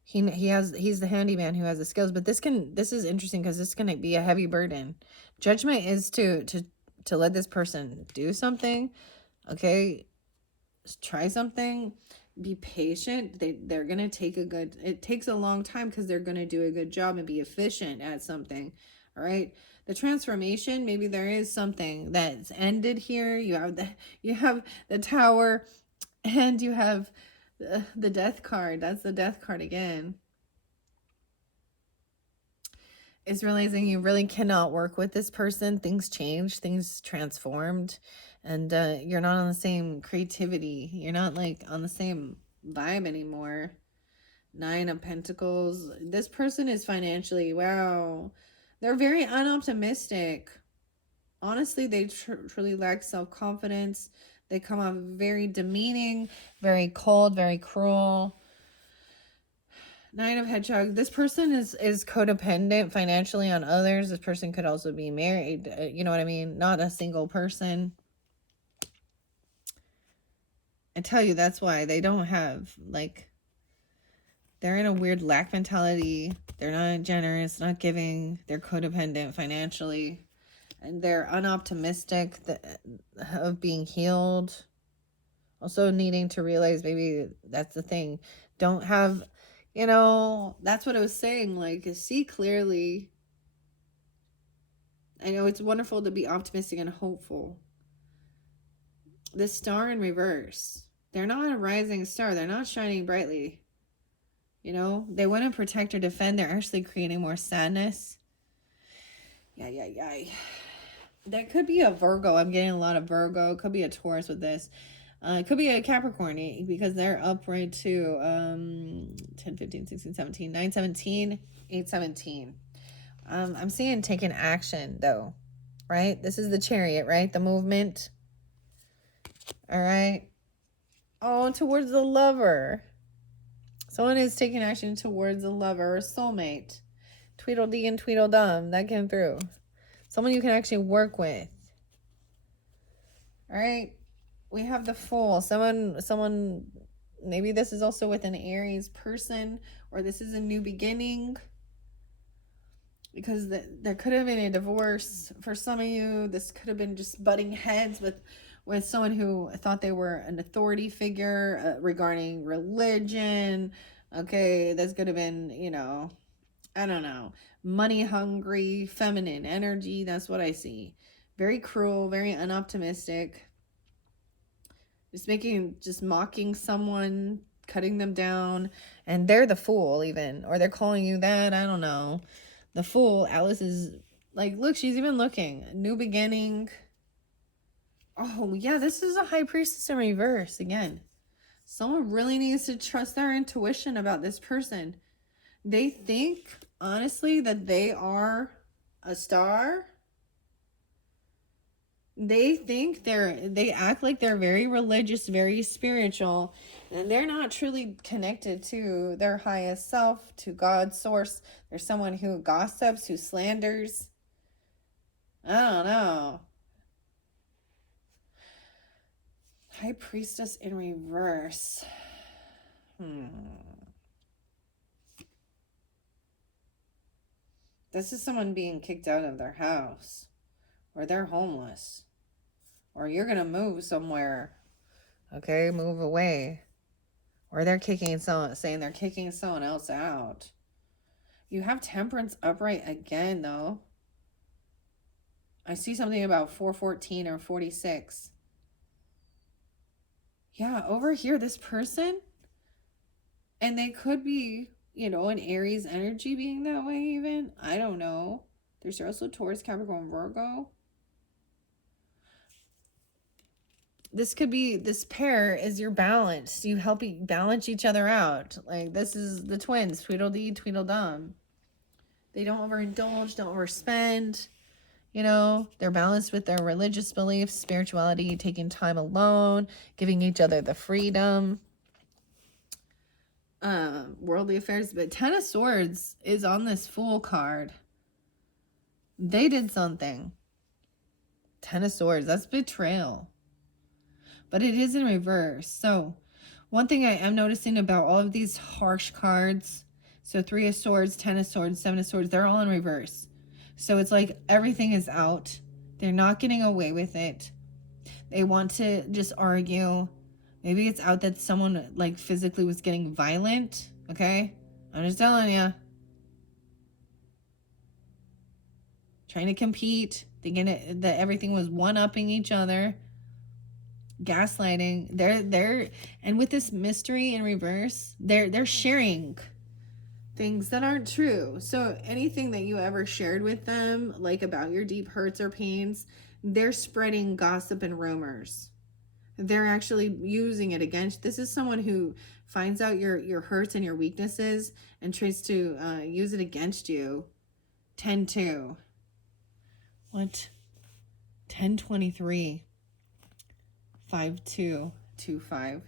He's the handyman who has the skills, but this is interesting because this can be a heavy burden. Judgment is to let this person do something, okay? Try something, be patient. They're gonna take it takes a long time because they're gonna do a good job and be efficient at something. All right, the transformation, maybe there is something that's ended here. You have the Tower, and you have the Death card. That's the Death card again. Is realizing you really cannot work with this person. Things changed, things transformed, and you're not on the same creativity. You're not like on the same vibe anymore. 9 of Pentacles. This person is financially, wow, they're very unoptimistic. Honestly, they truly lack self-confidence. They come off very demeaning, very cold, very cruel. 9 of Hedgehog. This person is codependent financially on others. This person could also be married. You know what I mean? Not a single person. I tell you, that's why they don't have, like, they're in a weird lack mentality. They're not generous, not giving. They're codependent financially. And they're unoptimistic of being healed. Also needing to realize, maybe that's the thing. Don't have... You know, that's what I was saying, like, see clearly. I know it's wonderful to be optimistic and hopeful. The Star in reverse. They're not a rising star. They're not shining brightly. You know, they wouldn't protect or defend. They're actually creating more sadness. Yeah. That could be a Virgo. I'm getting a lot of Virgo. It could be a Taurus with this. It could be a Capricorn, because they're upright too. 10, 15, 16, 17, 9, 17, 8, 17. I'm seeing taking action though, right? This is the Chariot, right? The movement. All right. Oh, towards the lover. Someone is taking action towards a lover or soulmate. Tweedledee and Tweedledum. That came through. Someone you can actually work with. All right. We have the Fool. Someone, maybe this is also with an Aries person, or this is a new beginning, because there could have been a divorce for some of you. This could have been just butting heads with someone who thought they were an authority figure regarding religion. Okay, this could have been, you know, I don't know, money hungry, feminine energy. That's what I see. Very cruel, very unoptimistic. Just mocking someone, cutting them down, and they're the Fool even, or they're calling you that. I don't know. The Fool, Alice is like, look, she's even looking. New beginning. Oh, yeah, this is a High Priestess in reverse again. Someone really needs to trust their intuition about this person. They think, honestly, that they are a star. They think they act like they're very religious, very spiritual, and they're not truly connected to their highest self, to God's source. They're someone who gossips, who slanders. I don't know. High Priestess in reverse. This is someone being kicked out of their house, or they're homeless, or you're gonna move somewhere. Okay, move away. Or they're saying they're kicking someone else out. You have Temperance upright again, though. I see something about 414 or 46. Yeah, over here, this person, and they could be, you know, an Aries energy being that way even. I don't know. There's also Taurus, Capricorn, Virgo. This could be, this pair is your balance. You help balance each other out. Like, this is the twins, Tweedledee, Tweedledum. They don't overindulge, don't overspend. You know, they're balanced with their religious beliefs, spirituality, taking time alone, giving each other the freedom. Worldly affairs. But Ten of Swords is on this Fool card. They did something. Ten of Swords, that's betrayal. But it is in reverse. So one thing I am noticing about all of these harsh cards, so Three of Swords, Ten of Swords, Seven of Swords, they're all in reverse. So it's like everything is out. They're not getting away with it. They want to just argue. Maybe it's out that someone like physically was getting violent. Okay? I'm just telling you. Trying to compete. Thinking that everything was one-upping each other. Gaslighting. They're and with this mystery in reverse, they're sharing things that aren't true. So anything that you ever shared with them, like about your deep hurts or pains, they're spreading gossip and rumors. They're actually using it against. This is someone who finds out your hurts and your weaknesses and tries to use it against you. 10-2. What? 10-23. 5-2-2-5.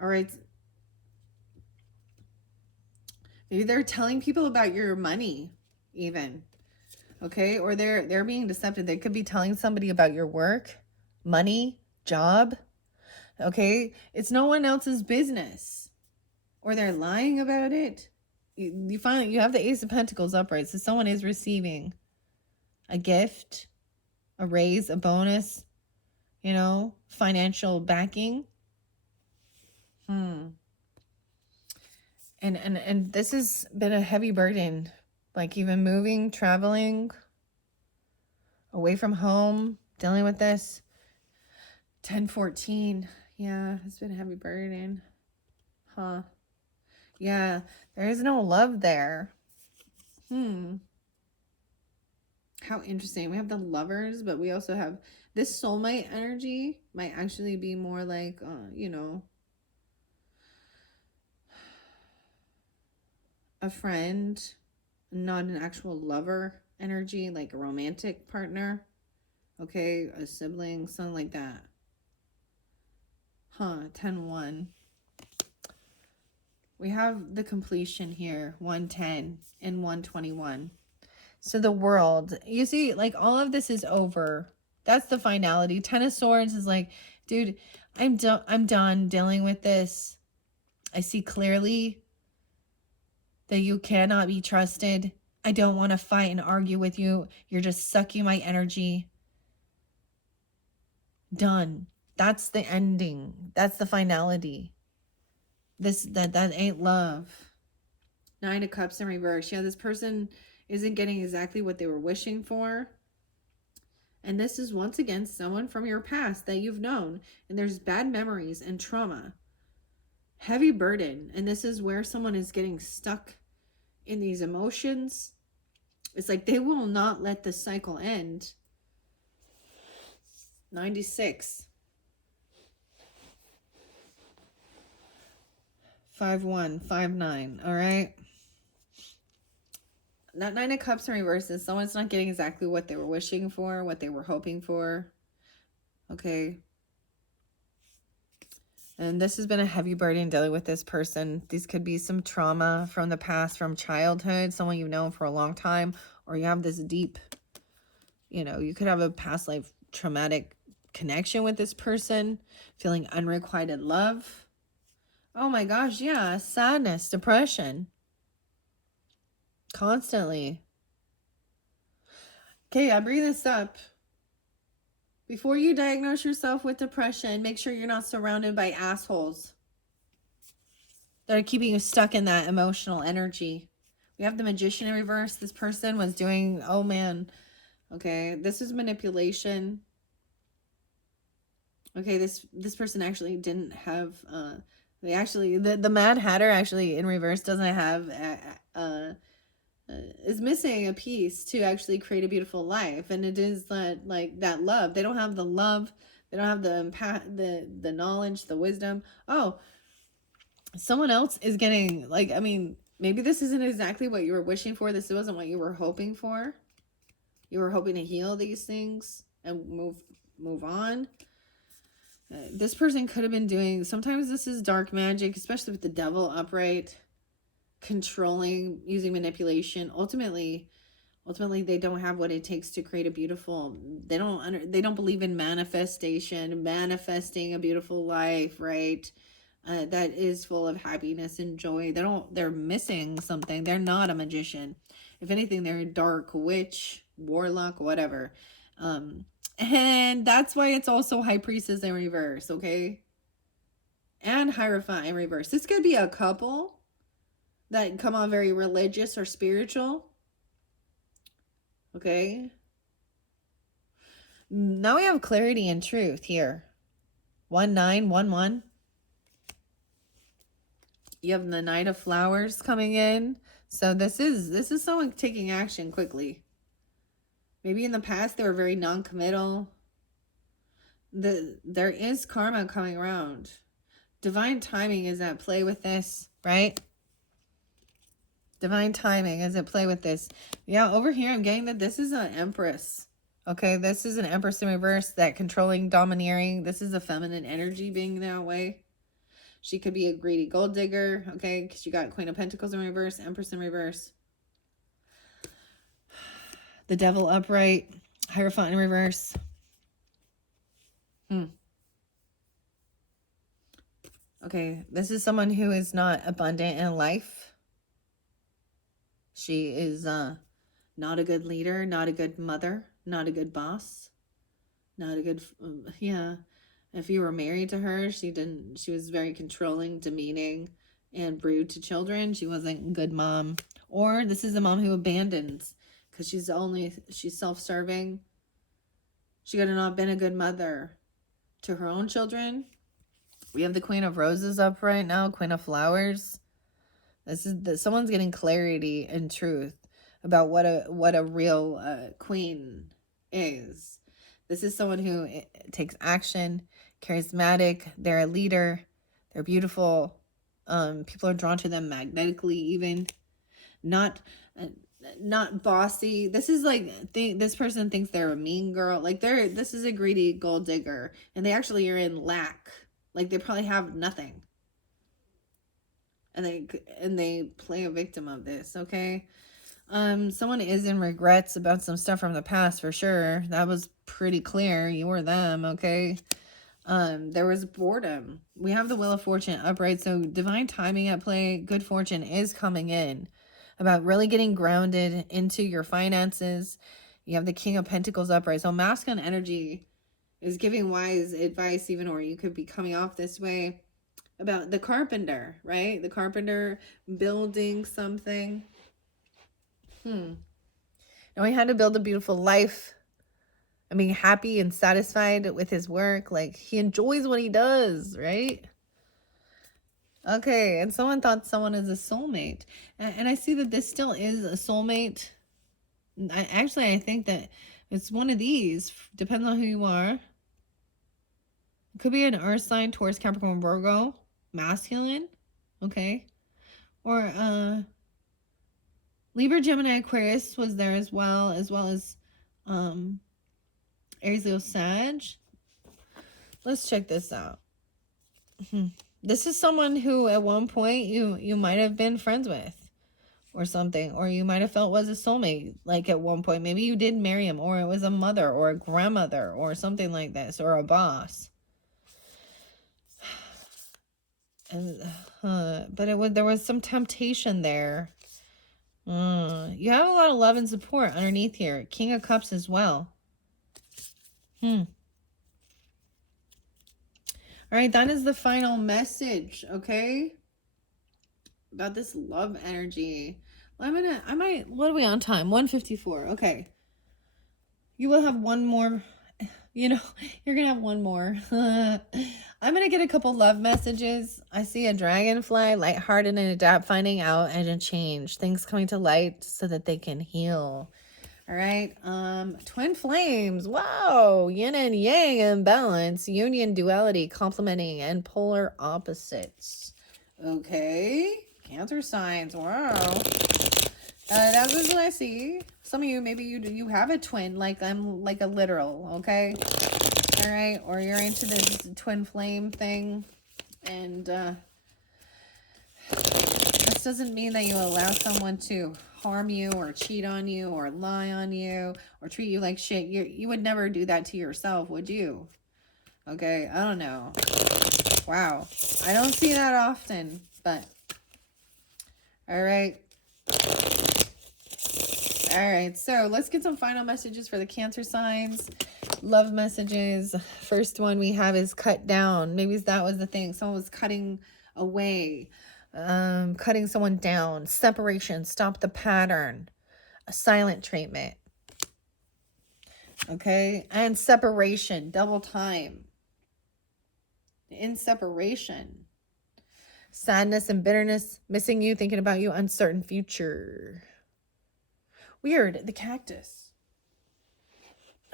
All right. Maybe they're telling people about your money, even. Okay, or they're being deceptive. They could be telling somebody about your work, money, job. Okay, it's no one else's business, or they're lying about it. You find you have the Ace of Pentacles upright, so someone is receiving a gift, a raise, a bonus, you know, financial backing. And this has been a heavy burden, like even moving, traveling, away from home, dealing with this. 10-14. Yeah, it's been a heavy burden. Huh. Yeah, there is no love there. How interesting. We have the Lovers, but we also have this soulmate energy might actually be more like, you know, a friend, not an actual lover energy, like a romantic partner. Okay, a sibling, something like that. 10-1. We have the completion here, 110 and 121. So the World, you see, like all of this is over. That's the finality. 10 of Swords is like, dude, I'm done dealing with this. I see clearly that you cannot be trusted. I don't want to fight and argue with you. You're just sucking my energy. Done. That's the ending. That's the finality. That ain't love. 9 of Cups in reverse. Yeah, this person isn't getting exactly what they were wishing for. And this is once again someone from your past that you've known. And there's bad memories and trauma. Heavy burden. And this is where someone is getting stuck in these emotions. It's like they will not let the cycle end. 96. 5-1, 5-9. All right. That 9 of Cups in reverse is someone's not getting exactly what they were wishing for, what they were hoping for. Okay. And this has been a heavy burden dealing with this person. These could be some trauma from the past, from childhood, someone you've known for a long time, or you have this deep, you know, you could have a past life traumatic connection with this person, feeling unrequited love. Oh my gosh, yeah, sadness, depression. Constantly. Okay, I bring this up. Before you diagnose yourself with depression, make sure you're not surrounded by assholes that are keeping you stuck in that emotional energy. We have the Magician in reverse. This person was doing, oh man, okay, this is manipulation. Okay, this person actually didn't have they actually the Mad Hatter actually in reverse doesn't have is missing a piece to actually create a beautiful life, and it is that, like, that love. They don't have the love, they don't have the knowledge, the wisdom. Oh, someone else is getting, like, I mean, maybe this isn't exactly what you were wishing for. This wasn't what you were hoping for. You were hoping to heal these things and move on. This person could have been doing, sometimes this is dark magic, especially with the devil upright, controlling, using manipulation. Ultimately they don't have what it takes to create a beautiful, they don't believe in manifesting a beautiful life, right? That is full of happiness and joy. They're missing something. They're not a magician. If anything, they're a dark witch, warlock, whatever. And that's why it's also High Priestess in reverse, okay? And Hierophant in reverse. This could be a couple that come on very religious or spiritual. Okay. Now we have clarity and truth here. 1911. You have the Knight of Flowers coming in. So this is someone taking action quickly. Maybe in the past they were very non-committal. There is karma coming around. Divine timing is at play with this, right? Divine timing is at play with this. Yeah, over here I'm getting that this is an Empress. Okay, this is an Empress in reverse, that controlling, domineering. This is a feminine energy being that way. She could be a greedy gold digger, okay, because you got Queen of Pentacles in reverse, Empress in reverse. The Devil upright, Hierophant in reverse. Okay, this is someone who is not abundant in life. She is not a good leader, not a good mother, not a good boss, not a good, yeah. If you were married to her, she was very controlling, demeaning, and rude to children. She wasn't a good mom. Or this is a mom who abandons because she's self-serving. She could have not been a good mother to her own children. We have the Queen of Roses up right now, Queen of Flowers. Someone's getting clarity and truth about what a real queen is. This is someone who takes action, charismatic, they're a leader, they're beautiful. People are drawn to them magnetically, even. Not bossy. This is like, this person thinks they're a mean girl. Like, this is a greedy gold digger, and they actually are in lack. Like, they probably have nothing. And they play a victim of this, okay? Someone is in regrets about some stuff from the past, for sure. That was pretty clear. You were them, okay? There was boredom. We have the Wheel of Fortune upright, so divine timing at play. Good fortune is coming in. About really getting grounded into your finances. You have the King of Pentacles upright. So masculine energy is giving wise advice, even, or you could be coming off this way. About the carpenter, right? The carpenter building something. Now he had to build a beautiful life. I mean, happy and satisfied with his work. Like, he enjoys what he does, right? Okay, and someone thought someone is a soulmate. And I see that this still is a soulmate. I think that it's one of these. Depends on who you are. It could be an earth sign, Taurus, Capricorn, Virgo. Masculine, okay, or Libra, Gemini, Aquarius was there as well as Aries, Leo, Sag. Let's check this out. This is someone who at one point you might have been friends with, or something, or you might have felt was a soulmate. Like, at one point, maybe you did marry him, or it was a mother or a grandmother or something like this, or a boss. And but there was some temptation there. You have a lot of love and support underneath here. King of Cups as well. All right, that is the final message, okay? About this love energy. What are we on time? 1:54. Okay. You will have one more You know, you're going to have one more. I'm going to get a couple love messages. I see a dragonfly, lighthearted and adapt, finding out and a change. Things coming to light so that they can heal. All right. Twin flames. Wow. Yin and yang imbalance. Union, duality, complementing, and polar opposites. Okay. Cancer signs. Wow. That is what I see. Some of you, maybe you have a twin, like I'm like a literal, okay? All right, or you're into this twin flame thing, and this doesn't mean that you allow someone to harm you or cheat on you or lie on you or treat you like shit. You would never do that to yourself, would you? Okay, I don't know. Wow, I don't see that often, but all right. All right, so let's get some final messages for the Cancer signs. Love messages. First one we have is cut down. Maybe that was the thing. Someone was cutting away, cutting someone down. Separation. Stop the pattern. A silent treatment. Okay, and separation. Double time. In separation. Sadness and bitterness. Missing you, thinking about you, uncertain future. Weird. The cactus.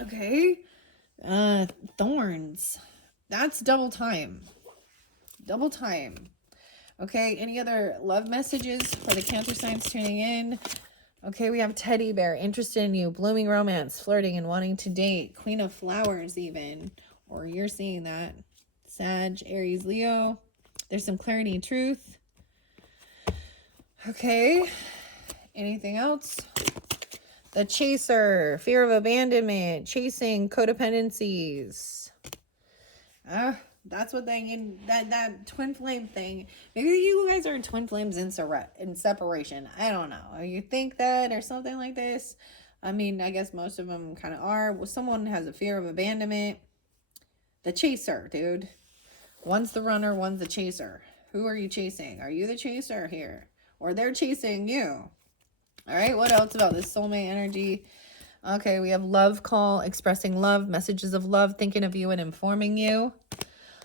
Okay. Thorns. That's double time. Double time. Okay. Any other love messages for the Cancer signs tuning in? Okay. We have teddy bear. Interested in you. Blooming romance. Flirting and wanting to date. Queen of flowers even. Or you're seeing that. Sag, Aries, Leo. There's some clarity and truth. Okay. Anything else? The chaser, fear of abandonment, chasing codependencies. That's what that twin flame thing. Maybe you guys are twin flames in separation. I don't know. You think that or something like this? I mean, I guess most of them kind of are. Well, someone has a fear of abandonment. The chaser, dude. One's the runner, one's the chaser. Who are you chasing? Are you the chaser here? Or they're chasing you? All right, what else about this soulmate energy? Okay, we have love call, expressing love, messages of love, thinking of you and informing you.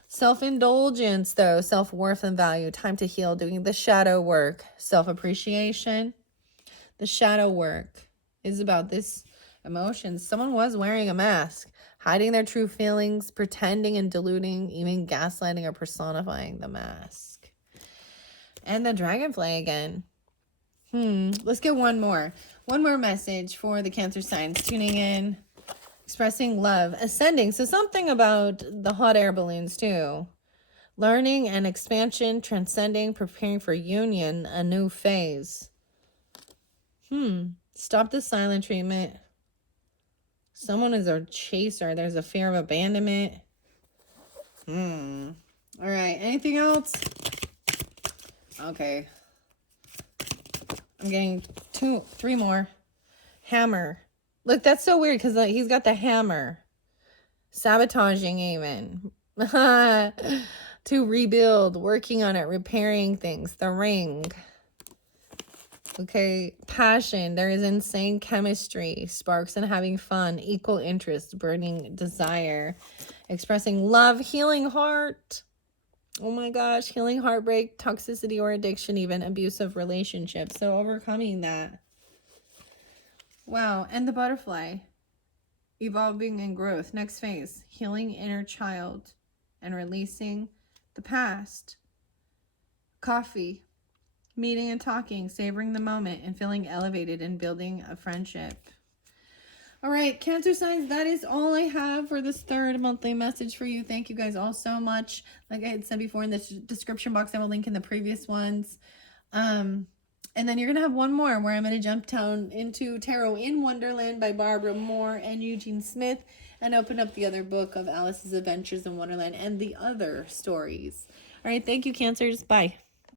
Self-indulgence, though, self-worth and value, time to heal, doing the shadow work, self-appreciation. The shadow work is about this emotion. Someone was wearing a mask, hiding their true feelings, pretending and diluting, even gaslighting or personifying the mask. And the dragonfly again. Let's get one more message for the Cancer signs tuning in. Expressing love, ascending. So something about the hot air balloons too. Learning and expansion, transcending, preparing for union, a new phase. Stop the silent treatment. Someone is a chaser. There's a fear of abandonment. All right, anything else? Okay. I'm getting 3 more. Hammer. Look, that's so weird because he's got the hammer. Sabotaging even. To rebuild, working on it, repairing things. The ring. Okay, passion. There is insane chemistry. Sparks and having fun. Equal interest. Burning desire. Expressing love. Healing heart. Oh my gosh, healing heartbreak, toxicity or addiction, even abusive relationships. So overcoming that. Wow, and the butterfly. Evolving and growth. Next phase, healing inner child and releasing the past. Coffee. Meeting and talking, savoring the moment and feeling elevated and building a friendship. All right, Cancer signs, that is all I have for this third monthly message for you. Thank you guys all so much. Like I had said before, in the description box, I will link in the previous ones. And then you're going to have one more where I'm going to jump down into Tarot in Wonderland by Barbara Moore and Eugene Smith and open up the other book of Alice's Adventures in Wonderland and the other stories. All right, thank you, Cancers. Bye.